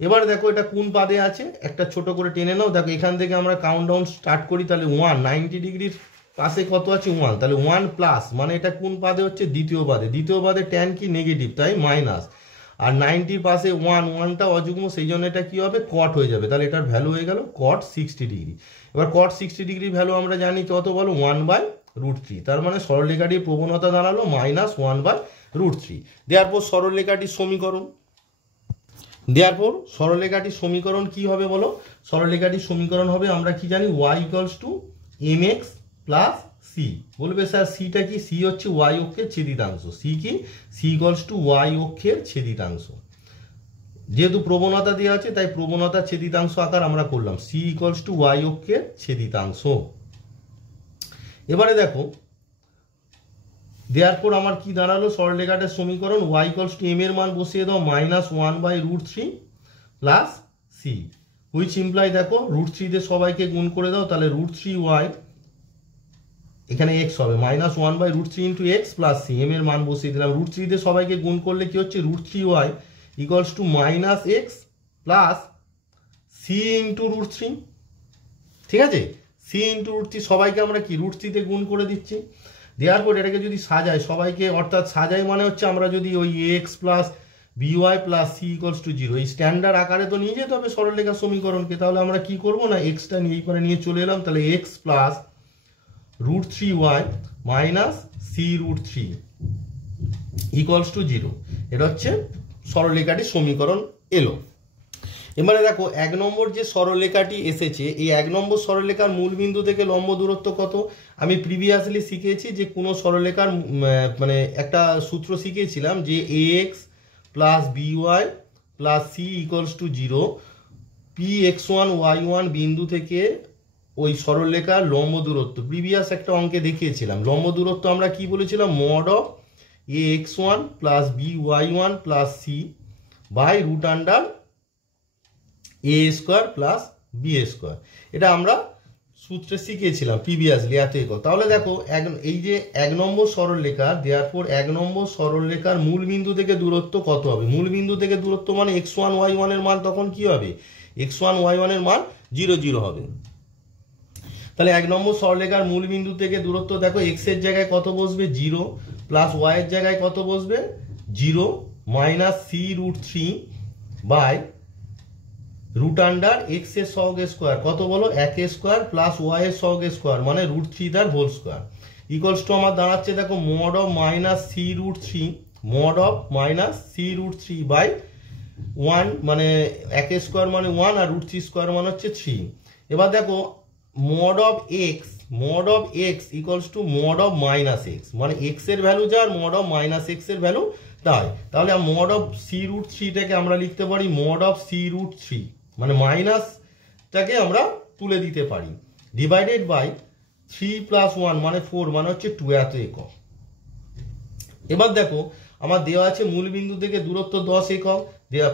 এবার দেখো এটা কোন পাদে আছে একটা ছোট করে টেনে নাও, দেখো এখান থেকে আমরা কাউন্টডাউন স্টার্ট করি, তাহলে 90 ডিগ্রির পাশে কত আছে 1, তাহলে 1 প্লাস মানে এটা কোন পাদে হচ্ছে দ্বিতীয় পাদে, দ্বিতীয় পাদে tan কি নেগেটিভ তাই মাইনাস, আর 90-র পাশে 1টা অযুগ্ম, সেই জন্য এটা কি হবে কট হয়ে যাবে, তাহলে এটার ভ্যালু হয়ে গেল কট 60 ডিগ্রি। এবার কট 60 ডিগ্রির ভ্যালু আমরা জানি কত বলো 1/√3, তার মানে সরলরেখাটির প্রবণতা দাঁড়ালো -1/√3। দেওয়ার পর সরলরেখাটির সমীকরণ, দেয়ারপর সরলরেখাটির সমীকরণ কি হবে বলো? সরলরেখাটির সমীকরণ হবে, আমরা কি জানি, y equals to mx plus C. বলবে স্যার সিটা কি? সি হচ্ছে y অক্ষের ছেদিতাংশ। সি কি? সি ইকুয়ালস টু y অক্ষের ছেদিতাংশ। যেহেতু প্রবণতা দেওয়া আছে তাই প্রবণতা ছেদিতাংশ আকার আমরা করলাম, সি ইকুয়ালস টু y অক্ষের ছেদিতাংশ। এবারে দেখো, দেয়ারপর আমার কি দাঁড়ালো সরলরেখাটার সমীকরণ? y ইকুয়ালস টু m এর মান বসিয়ে দাও -1/√3 প্লাস সি, হুইচ ইমপ্লাই দেখো √3 দিয়ে সবাইকে গুণ করে দাও, তাহলে √3y এখানে x হবে -1/√3 into X plus C. M এর মান বসিয়ে দিলাম, √3 দিয়ে সবাইকে গুণ করলে কি হচ্ছে, √3y equals to -x plus C into √3। ঠিক আছে, সি ইন্টু √3 সবাইকে আমরা কি √3 তে গুণ করে দিচ্ছি। দেওয়ার পর এটাকে যদি সাজাই সবাইকে, অর্থাৎ সাজাই মানে হচ্ছে আমরা যদি ওই X plus B Y plus C equals to 0 এই স্ট্যান্ডার্ড আকারে তো নিয়ে যেতে হবে সরলরেখার সমীকরণকে, তাহলে আমরা কি করব না, এক্সটা নিয়ে পরে নিয়ে চলে এলাম, তাহলে X plus √3y minus C √3 equals to 0। এটা হচ্ছে সরলরেখাটির সমীকরণ এলো। এবারে দেখো 1 নম্বর যে সরলরেখাটি এসেছে, এই 1 নম্বর সরলরেখার মূলবিন্দু থেকে লম্ব দূরত্ব কত? আমি প্রিভিয়াসলি শিখেছি যে কোনো সরলরেখার মানে একটা সূত্র শিখেছিলাম যে ax plus by plus C equals to 0, px1 y1 বিন্দু থেকে ওই সরলরেখার লম্ব দূরত্ব। প্রিভিয়াস একটা অঙ্কে দেখিয়েছিলাম লম্ব দূরত্ব আমরা কি বলেছিলাম, mod of ax1 plus by1 plus C by √under a square plus B square. এটা আমরা সূত্রে শিখেছিলাম প্রিভিয়াসলি এত একক। তাহলে দেখো এই যে 1 নম্বর সরলরেখা, দেয়ারপর 1 নম্বর সরলরেখার মূল বিন্দু থেকে দূরত্ব কত হবে? মূল বিন্দু থেকে দূরত্ব মানে x1 y1 এর মান তখন কি হবে, x1 y1 এর মান 0 0 হবে। তাহলে 1 নম্বর সরলরেখার মূল বিন্দু থেকে দূরত্ব দেখো, x এর জায়গায় কত বসবে 0, প্লাস y এর জায়গায় কত বসবে 0 minus C √3 by √under X এর সহগ স্কোয়ার কত বলো, 1 স্কোয়ার প্লাস ওয়াই এর সহগ স্কোয়ার মানে √3 তার হোল স্কোয়ার ইকুয়ালস টু আমার দাঁড়াচ্ছে দেখো mod of minus C √3, mod of minus C √3 by 1 মানে 1 স্কোয়ার মানে 1 আর √3 স্কোয়ার মানে হচ্ছে 3। এবার দেখো mod of x equals two mod of minus x, মানে এক্স এর ভ্যালু যা আর মড অফ মাইনাস এক্স এর ভ্যালু তাই। তাহলে মড অফ সি √3 টাকে আমরা লিখতে পারি মড অফ সি √3, মানে মাইনাসটাকে আমরা তুলে দিতে পারি, ডিভাইডেড বাই 3 প্লাস 1 মানে 4 মানে হচ্ছে 2 এত একক। এবার দেখো আমার দেওয়া আছে মূল বিন্দু থেকে দূরত্ব 10 একক, দেওয়া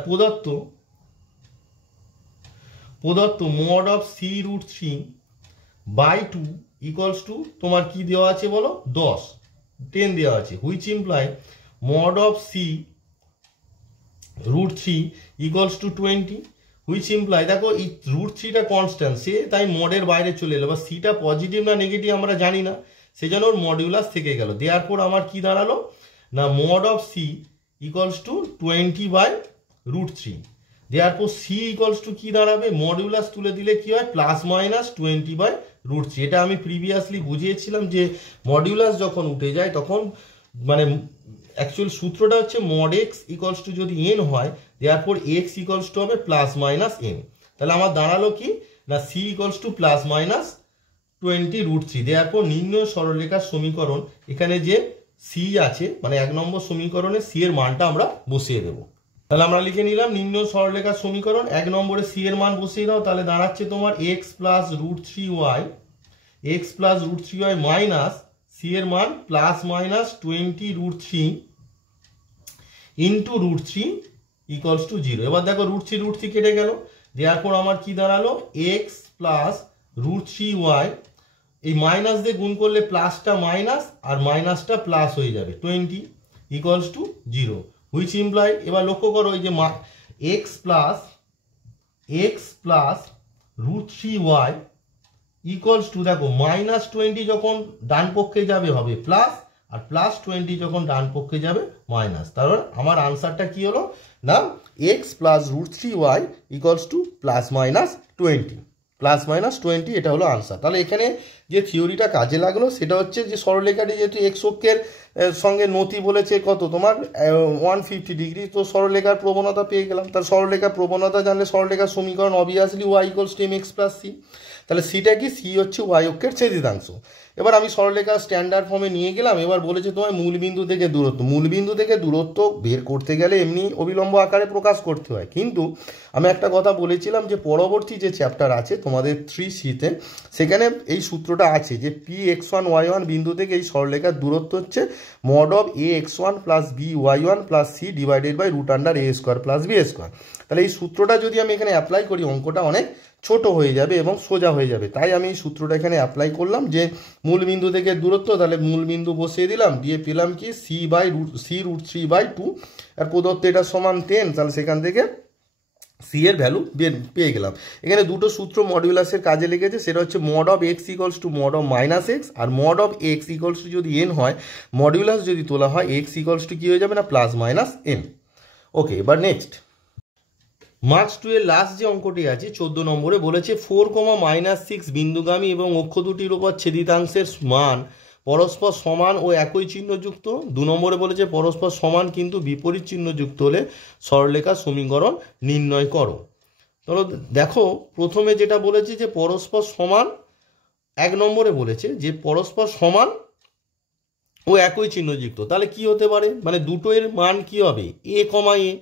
প্রদত্ত mod of C √3 by 2 equals to তোমার কি দেওয়া আছে বলো 10 দেওয়া আছে, which imply mod of C √3 equals to 20, which imply দেখো এই √3টা কনস্ট্যান্ট, সে তাই মডের বাইরে চলে এলো, বা সিটা পজিটিভ না নেগেটিভ আমরা জানি না, সেজন্য ওর মডিউলাস থেকে গেল। দেওয়ার আমার কি দাঁড়ালো না mod of C equals to 20/√3। দেওয়ার সি ইকুয়ালস টু কি দাঁড়াবে, মডিউলাস তুলে দিলে কি হয় প্লাস মাইনাস 20/√3। এটা আমি প্রিভিয়াসলি বুঝিয়েছিলাম যে মডিউলাস যখন উঠে যায় তখন মানে অ্যাকচুয়াল সূত্রটা হচ্ছে মড এক্স ইকুয়ালস টু যদি এন হয়, দেয়ারপর এক্স ইকুয়ালস টু হবে প্লাস মাইনাস এন। তাহলে আমার দাঁড়ালো কি না c equals to plus minus 20/√3। দেয়ারপর নির্ণয় সরলরেখার সমীকরণ, এখানে যে সি আছে মানে 1 নম্বর সমীকরণে সি এর মানটা আমরা বসিয়ে দেবো। তাহলে আমরা লিখে নিলাম নির্ণয় সরলরেখার সমীকরণ, 1 নম্বরে সি এর মান বসিয়ে দাও, তাহলে দাঁড়াচ্ছে তোমার x plus √3y minus C এর মান plus minus 20/√3 into √3 equals to 0। এবার দেখো √3 কেটে গেল, দেওয়ার আমার কি দাঁড়ালো এক্স প্লাস √3y, এই মাইনাস দিয়ে গুণ করলে প্লাসটা মাইনাস আর মাইনাসটা প্লাস হয়ে যাবে 20 ইকুয়ালস টু 0, হুইচ ইমপ্লাই এবার লক্ষ্য করো এই যে x plus √3y equals two দেখো -20 যখন ডান পক্ষে যাবে হবে প্লাস, আর +20 যখন ডান পক্ষে যাবে মাইনাস। তারপর আমার আনসারটা কি হলো না x plus √3y equals to plus minus 20। Plus minus 20, এটা হলো আনসার। তাহলে এখানে যে থিওরিটা কাজে লাগলো সেটা হচ্ছে যে সরলরেখাটি যেহেতু এক্স অক্ষের সঙ্গে নতি বলেছে কত তোমার 150 ডিগ্রি, তো সরলরেখার প্রবণতা পেয়ে গেলাম। তার সরলরেখার প্রবণতা জানলে সরলরেখার সমীকরণ obviously y equals to m x plus c. তাহলে সিটা কি, সি হচ্ছে ওয়াই অক্ষের ছেদিতাংশ। এবার আমি সরলরেখা স্ট্যান্ডার্ড ফর্মে নিয়ে গেলাম। এবার বলেছে তোমার মূলবিন্দু থেকে দূরত্ব, মূলবিন্দু থেকে দূরত্ব বের করতে গেলে এমনি অবিলম্ব আকারে প্রকাশ করতে হয়, কিন্তু আমি একটা কথা বলেছিলাম যে পরবর্তী যে চ্যাপ্টার আছে তোমাদের 3C-তে, সেখানে এই সূত্রটা আছে যে p x one y one বিন্দু থেকে এই সরলরেখার দূরত্ব হচ্ছে mod of a x one plus b y one plus c divided by root under a square plus B square. তাহলে এই সূত্রটা যদি আমি এখানে অ্যাপ্লাই করি অঙ্কটা অনেক ছোট হয়ে যাবে এবং সোজা হয়ে যাবে, তাই আমি এই সূত্রটা এখানে অ্যাপ্লাই করলাম যে মূলবিন্দু থেকে দূরত্ব, তাহলে মূলবিন্দু বসিয়ে দিলাম, দিয়ে পেলাম কি সি রুট 3/2, আর প্রদত্ত এটা সমান 10, তাহলে সেখান থেকে সি এর ভ্যালু পেয়ে গেলাম। এখানে দুটো সূত্র মডুলাসের কাজে লেগেছে, সেটা হচ্ছে mod of x equals to mod of minus x, আর mod of x equals to যদি এন হয়, মডুলাস যদি তোলা হয় এক্স ইকলস টু কী হয়ে যাবে না প্লাস মাইনাস এন। ওকে, এবার নেক্সট মার্কস 2 এর লাস্ট যে অঙ্কটি আছে 14 নম্বরে বলেছে 4,-6 বিন্দুগামী এবং অক্ষ দুটির উপর ছেদিতাংশের মান পরস্পর সমান ও একই চিহ্নযুক্ত। 2 নম্বরে বলেছে পরস্পর সমান কিন্তু বিপরীত চিহ্নযুক্ত হলে সরলরেখার সমীকরণ নির্ণয় করো। তাহলে দেখো প্রথমে যেটা বলেছে যে পরস্পর সমান, 1 নম্বরে বলেছে যে পরস্পর সমান ও একই চিহ্নযুক্ত, তাহলে কি হতে পারে, মানে দুটো এর মান কি হবে এ কমা এ।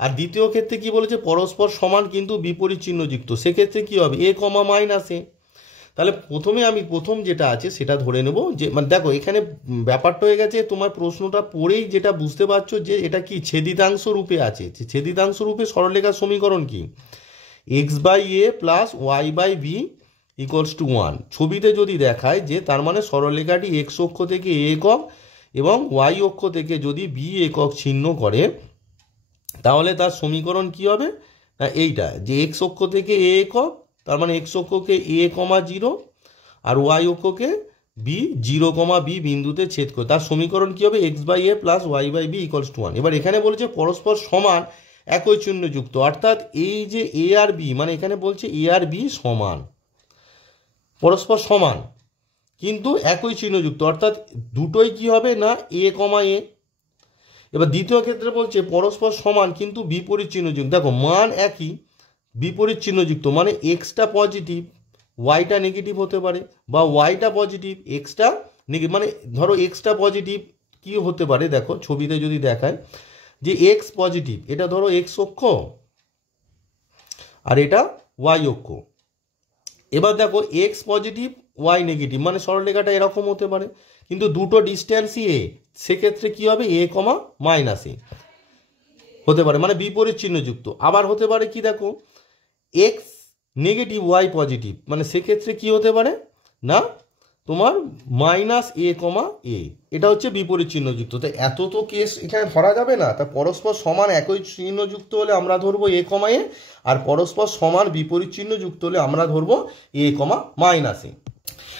আর দ্বিতীয় ক্ষেত্রে কি বলেছে পরস্পর সমান কিন্তু বিপরীত চিহ্নযুক্ত, সেক্ষেত্রে কি হবে এ কমা মাইনাস এ। তাহলে প্রথমে আমি প্রথম যেটা আছে সেটা ধরে নেব যে, মানে দেখো এখানে ব্যাপারটা হয়ে গেছে তোমার প্রশ্নটা পড়েই যেটা বুঝতে পারছো যে এটা কি ছেদিতাংশ রূপে আছে। ছেদিতাংশ রূপে সরলরেখার সমীকরণ কি, x by a plus y by b equals to 1। ছবিতে যদি দেখায় যে তার মানে সরলরেখাটি এক্স অক্ষ থেকে এ একক এবং ওয়াই অক্ষ থেকে যদি বি একক ছিন্ন করে, তাহলে তার সমীকরণ কি হবে না এইটা, যে এক্স অক্ষ থেকে এ একক, তার মানে এক্স অক্ষকে এ কমা 0 আর ওয়াই অক্ষকে বি 0, বি বিন্দুতে ছেদ করে, তার সমীকরণ কি হবে x by a plus y by b equals to 1। এবার এখানে বলছে পরস্পর সমান একই চিহ্নযুক্ত, অর্থাৎ এই যে এ আর বি, মানে এখানে বলছে এ আর বি সমান, পরস্পর সমান কিন্তু একই চিহ্নযুক্ত, অর্থাৎ দুটোই কি হবে না এ কমা এ। এবার দ্বিতীয় ক্ষেত্রে বলছে পরস্পর সমান কিন্তু বিপরীত চিহ্নযুক্ত, দেখো মান একই বিপরীত চিহ্নযুক্ত, মানে এক্সটা পজিটিভ ওয়াইটা নেগেটিভ হতে পারে, বা ওয়াইটা পজিটিভ এক্সটা নেগেটিভ, মানে ধরো এক্সটা পজিটিভ কি হতে পারে, দেখো ছবিতে যদি দেখায় যে এক্স পজিটিভ, এটা ধরো এক্স অক্ষ আর এটা ওয়াই অক্ষ। এবার দেখো এক্স পজিটিভ ওয়াই নেগেটিভ, মানে সরলরেখাটা এরকম হতে পারে, কিন্তু দুটো ডিস্ট্যান্সই এ, সেক্ষেত্রে কি হবে এ কমা মাইনাস এ হতে পারে, মানে বিপরীত চিহ্নযুক্ত। আবার হতে পারে কি দেখো এক্স নেগেটিভ ওয়াই পজিটিভ, মানে সেক্ষেত্রে কি হতে পারে না তোমার মাইনাস এ কমা এ, এটা হচ্ছে বিপরীত চিহ্নযুক্ত। তো এত তো কেস এখানে ধরা যাবে না, তা পরস্পর সমান একই চিহ্নযুক্ত হলে আমরা ধরবো এ কমা এ, আর পরস্পর সমান বিপরীত চিহ্নযুক্ত হলে আমরা ধরবো এ কমা মাইনাস এ।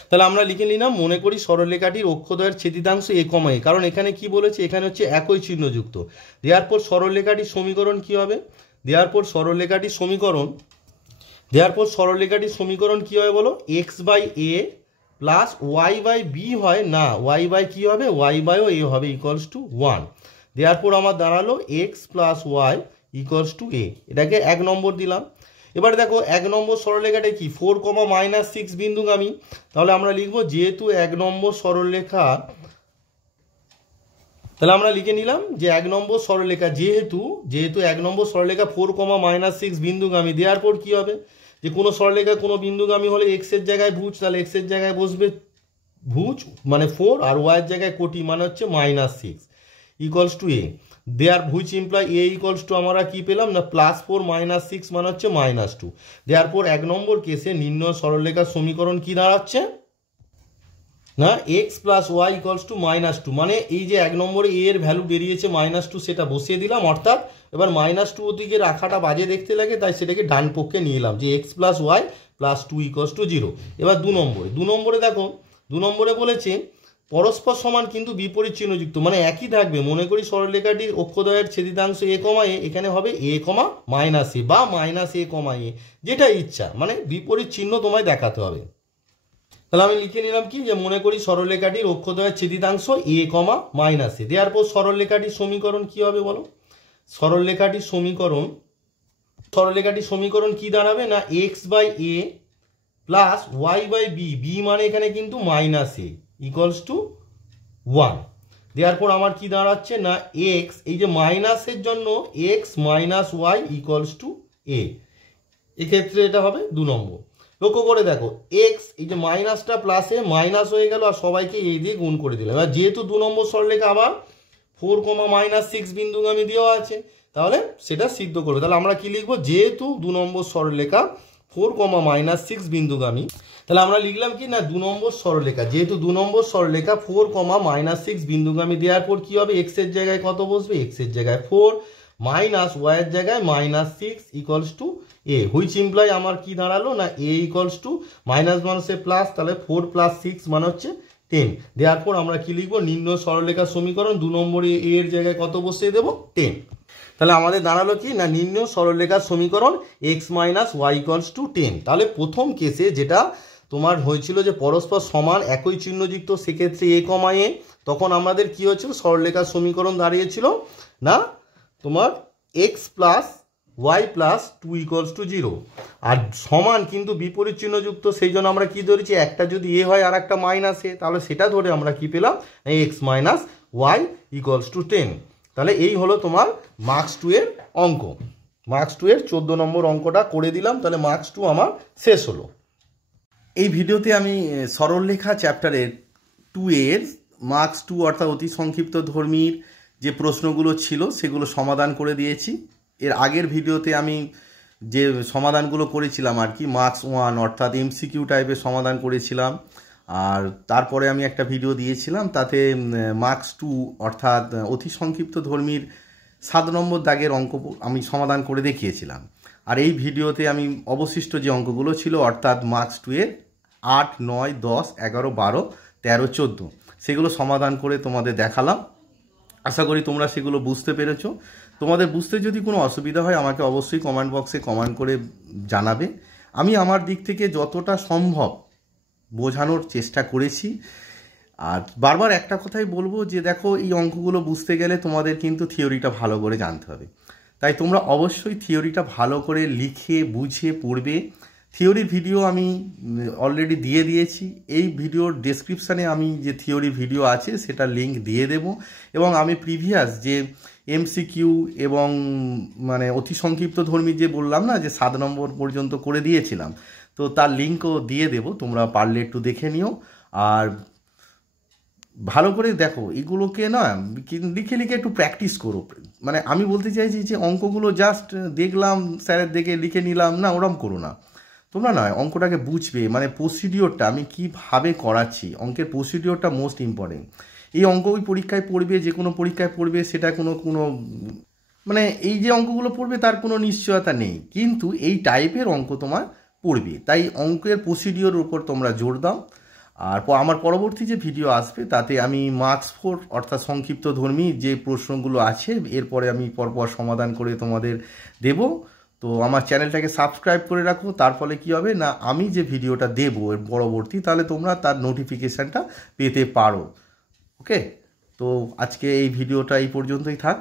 তাহলে আমরা লিখে নিলাম মনে করি সরলরেখাটির অক্ষদ্বয়ের ছেদিতাংশ এ কমা এ, কারণ এখানে কি বলেছে এখানে হচ্ছে একই চিহ্নযুক্ত। দেওয়ার পর সরলরেখাটির সমীকরণ কি হবে, দেওয়ার পর সরলরেখাটির সমীকরণ কি হবে বলো, x by a plus y by b হয় না, ওয়াই বাই কি হবে ওয়াই বাইও এ হবে ইকুয়ালস টু 1। দেওয়ার পর আমার দাঁড়ালো x plus y equals to a, এটাকে 1 নম্বর দিলাম। এবার দেখো 1 নম্বর সরলরেখাটা কি 4,-6 বিন্দুগামী, তাহলে আমরা লিখবো যেহেতু 1 নম্বর সরলরেখা, তাহলে আমরা লিখে নিলাম যে 1 নম্বর সরলরেখা যেহেতু 1 নম্বর সরলরেখা 4,-6 বিন্দুগামী, দেওয়ার পর কি হবে যে কোনো সরলরেখা কোনো বিন্দুগামী হলে এক্স এর জায়গায় ভুজ, তাহলে এক্স এর জায়গায় বসবে ভুজ মানে 4, আর ওয়াই এর জায়গায় কোটি মানে হচ্ছে -6 ইকুয়ালস টু এ। দেয়ার ভুজ ইমপ্লাই এ ইকুয়ালস টু আমরা কি পেলাম না +4 -6 মানে হচ্ছে -2। দেওয়ার পর 1 নম্বর কেসে নির্ণয় সরলরেখার সমীকরণ কি দাঁড়াচ্ছে না x plus y equals to -2, মানে এই যে 1 নম্বরে এ এর ভ্যালু বেরিয়েছে -2 সেটা বসিয়ে দিলাম, অর্থাৎ এবার -2 ওদিকে রাখাটা বাজে দেখতে লাগে, তাই সেটাকে ডান পক্ষে নিয়ে এলাম যে x plus y plus 2 equals to 0। এবার 2 নম্বরে দেখো 2 নম্বরে বলেছে পরস্পর সমান কিন্তু বিপরীত চিহ্নযুক্ত, মানে একই থাকবে। মনে করি সরলরেখাটির অক্ষদ্বয়ের ছেদিতাংশ a, a, এখানে হবে a, -a বা -a, a, যেটা ইচ্ছা, মানে বিপরীত চিহ্ন তোমায় দেখাতে হবে। তাহলে আমি লিখে নিলাম কি, যে মনে করি সরলরেখাটির অক্ষদ্বয়ের ছেদিতাংশ a, -a, দেওয়ার পর সরলরেখাটির সমীকরণ কি হবে বলো? সরলরেখাটির সমীকরণ কি দাঁড়াবে না, x/a প্লাস y/b, b মানে এখানে কিন্তু -a ইকুয়ালস টু 1। দেওয়ার পর আমার কি দাঁড়াচ্ছে না, x, এই যে মাইনাসের জন্য x - y equals two a, এক্ষেত্রে এটা হবে 2 নম্বর। লক্ষ্য করে দেখো, x, এই যে মাইনাসটা প্লাসে মাইনাস হয়ে গেল, আর সবাইকে এই দিয়ে গুণ করে দিলাম। এবার যেহেতু 2 নম্বর সরলরেখা আবার 4, -6 বিন্দুগামী দেওয়া আছে, তাহলে সেটা সিদ্ধ করবে। তাহলে আমরা কি লিখবো, যেহেতু 2 নম্বর সরলরেখা 4, -6 বিন্দুগামী, তাহলে আমরা লিখলাম কি না, 2 নম্বর সরলরেখা, যেহেতু 2 নম্বর সরলরেখা 4, -6 বিন্দুগামী, দেওয়ার পর কি হবে, x এর জায়গায় কত বসবে, x এর জায়গায় 4 মাইনাস y এর জায়গায় -6 equals two a, which imply আমার কি দাঁড়ালো না, a ইকুয়ালস টু মাইনাস মানুষের প্লাস, তাহলে 4 + 6 মানে হচ্ছে 10। দেওয়ার পর আমরা কি লিখবো, নির্ণয় সরলরেখার সমীকরণ 2 নম্বরে a এর জায়গায় কত বসিয়ে দেবো, 10। তাহলে আমাদের দাঁড়ালো কি না, নির্ণয় সরলরেখার সমীকরণ x - y ইকুয়ালস টু 10। তাহলে প্রথম কেসে যেটা তোমার হয়েছিল যে পরস্পর সমান একই চিহ্নযুক্ত, সেক্ষেত্রে a, a, তখন আমাদের কি হয়েছিল, সরলরেখার সমীকরণ দাঁড়িয়েছিল না তোমার x + y + 2 ইকুয়ালস টু 0। আর সমান কিন্তু বিপরীত চিহ্নযুক্ত, সেই জন্য আমরা কি ধরেছি, একটা যদি a হয় আর একটা -a, তাহলে সেটা ধরে আমরা কি পেলাম, x - y ইকুয়ালস টু 10। তাহলে এই হলো তোমার মার্কস 2 এর অঙ্ক। মার্কস 2 এর 14 নম্বর অঙ্কটা করে দিলাম, তাহলে মার্কস 2 আমার শেষ হলো। এই ভিডিওতে আমি সরলরেখা চ্যাপ্টারের 2 এর মার্কস 2 অর্থাৎ অতি সংক্ষিপ্ত ধর্মীর যে প্রশ্নগুলো ছিল সেগুলো সমাধান করে দিয়েছি। এর আগের ভিডিওতে আমি যে সমাধানগুলো করেছিলাম আর কি, মার্কস 1 অর্থাৎ MCQ টাইপের সমাধান করেছিলাম, আর তারপরে আমি একটা ভিডিও দিয়েছিলাম তাতে মার্কস 2 অর্থাৎ অতি সংক্ষিপ্ত ধর্মীর 7 নম্বর দাগের অঙ্ক আমি সমাধান করে দেখিয়েছিলাম। আর এই ভিডিওতে আমি অবশিষ্ট যে অঙ্কগুলো ছিল অর্থাৎ মার্কস 2 এর 8, 9, 10, 11, 12, 13, 14 সেগুলো সমাধান করে তোমাদের দেখালাম। আশা করি তোমরা সেগুলো বুঝতে পেরেছো। তোমাদের বুঝতে যদি কোনো অসুবিধা হয় আমাকে অবশ্যই কমেন্ট বক্সে কমেন্ট করে জানাবে। আমি আমার দিক থেকে যতটা সম্ভব বোঝানোর চেষ্টা করেছি। আর বারবার একটা কথাই বলবো যে দেখো, এই অঙ্কগুলো বুঝতে গেলে তোমাদের কিন্তু থিওরিটা ভালো করে জানতে হবে। তাই তোমরা অবশ্যই থিওরিটা ভালো করে লিখে বুঝে পড়বে। থিওরি ভিডিও আমি অলরেডি দিয়ে দিয়েছি। এই ভিডিওর ডেসক্রিপশানে আমি যে থিওরি ভিডিও আছে সেটা লিঙ্ক দিয়ে দেব, এবং আমি প্রিভিয়াস যে MCQ এবং মানে অতি সংক্ষিপ্ত ধর্মী যে বললাম না যে 7 নম্বর পর্যন্ত করে দিয়েছিলাম, তো তার লিঙ্কও দিয়ে দেব, তোমরা পারলে একটু দেখে নিও। আর ভালো করে দেখো, এগুলোকে না লিখে লিখে একটু প্র্যাকটিস করো। মানে আমি বলতে চাইছি যে অঙ্কগুলো জাস্ট দেখলাম স্যারের দেখে লিখে নিলাম না, ওরম করো না তোমরা। নয়, অঙ্কটাকে বুঝবে, মানে প্রসিডিওরটা আমি কিভাবে করাচ্ছি, অঙ্কের প্রসিডিওরটা মোস্ট ইম্পর্টেন্ট। এই অঙ্ক ওই পরীক্ষায় পড়বে, যে কোনো পরীক্ষায় পড়বে, সেটা কোনো মানে এই যে অঙ্কগুলো পড়বে তার কোনো নিশ্চয়তা নেই, কিন্তু এই টাইপের অঙ্ক তোমার পড়বে। তাই অঙ্কের প্রসিডিওর উপর তোমরা জোর দাও। আর আমার পরবর্তী যে ভিডিও আসবে তাতে আমি মার্কস 4 অর্থাৎ সংক্ষিপ্ত ধর্মী যে প্রশ্নগুলো আছে এরপরে আমি পরপর সমাধান করে তোমাদের দেব। তো আমার চ্যানেলটাকে সাবস্ক্রাইব করে রাখো, তার ফলে কী হবে না, আমি যে ভিডিওটা দেবো এর পরবর্তী, তাহলে তোমরা তার নোটিফিকেশানটা পেতে পারো। ওকে, তো আজকে এই ভিডিওটা এই পর্যন্তই থাক।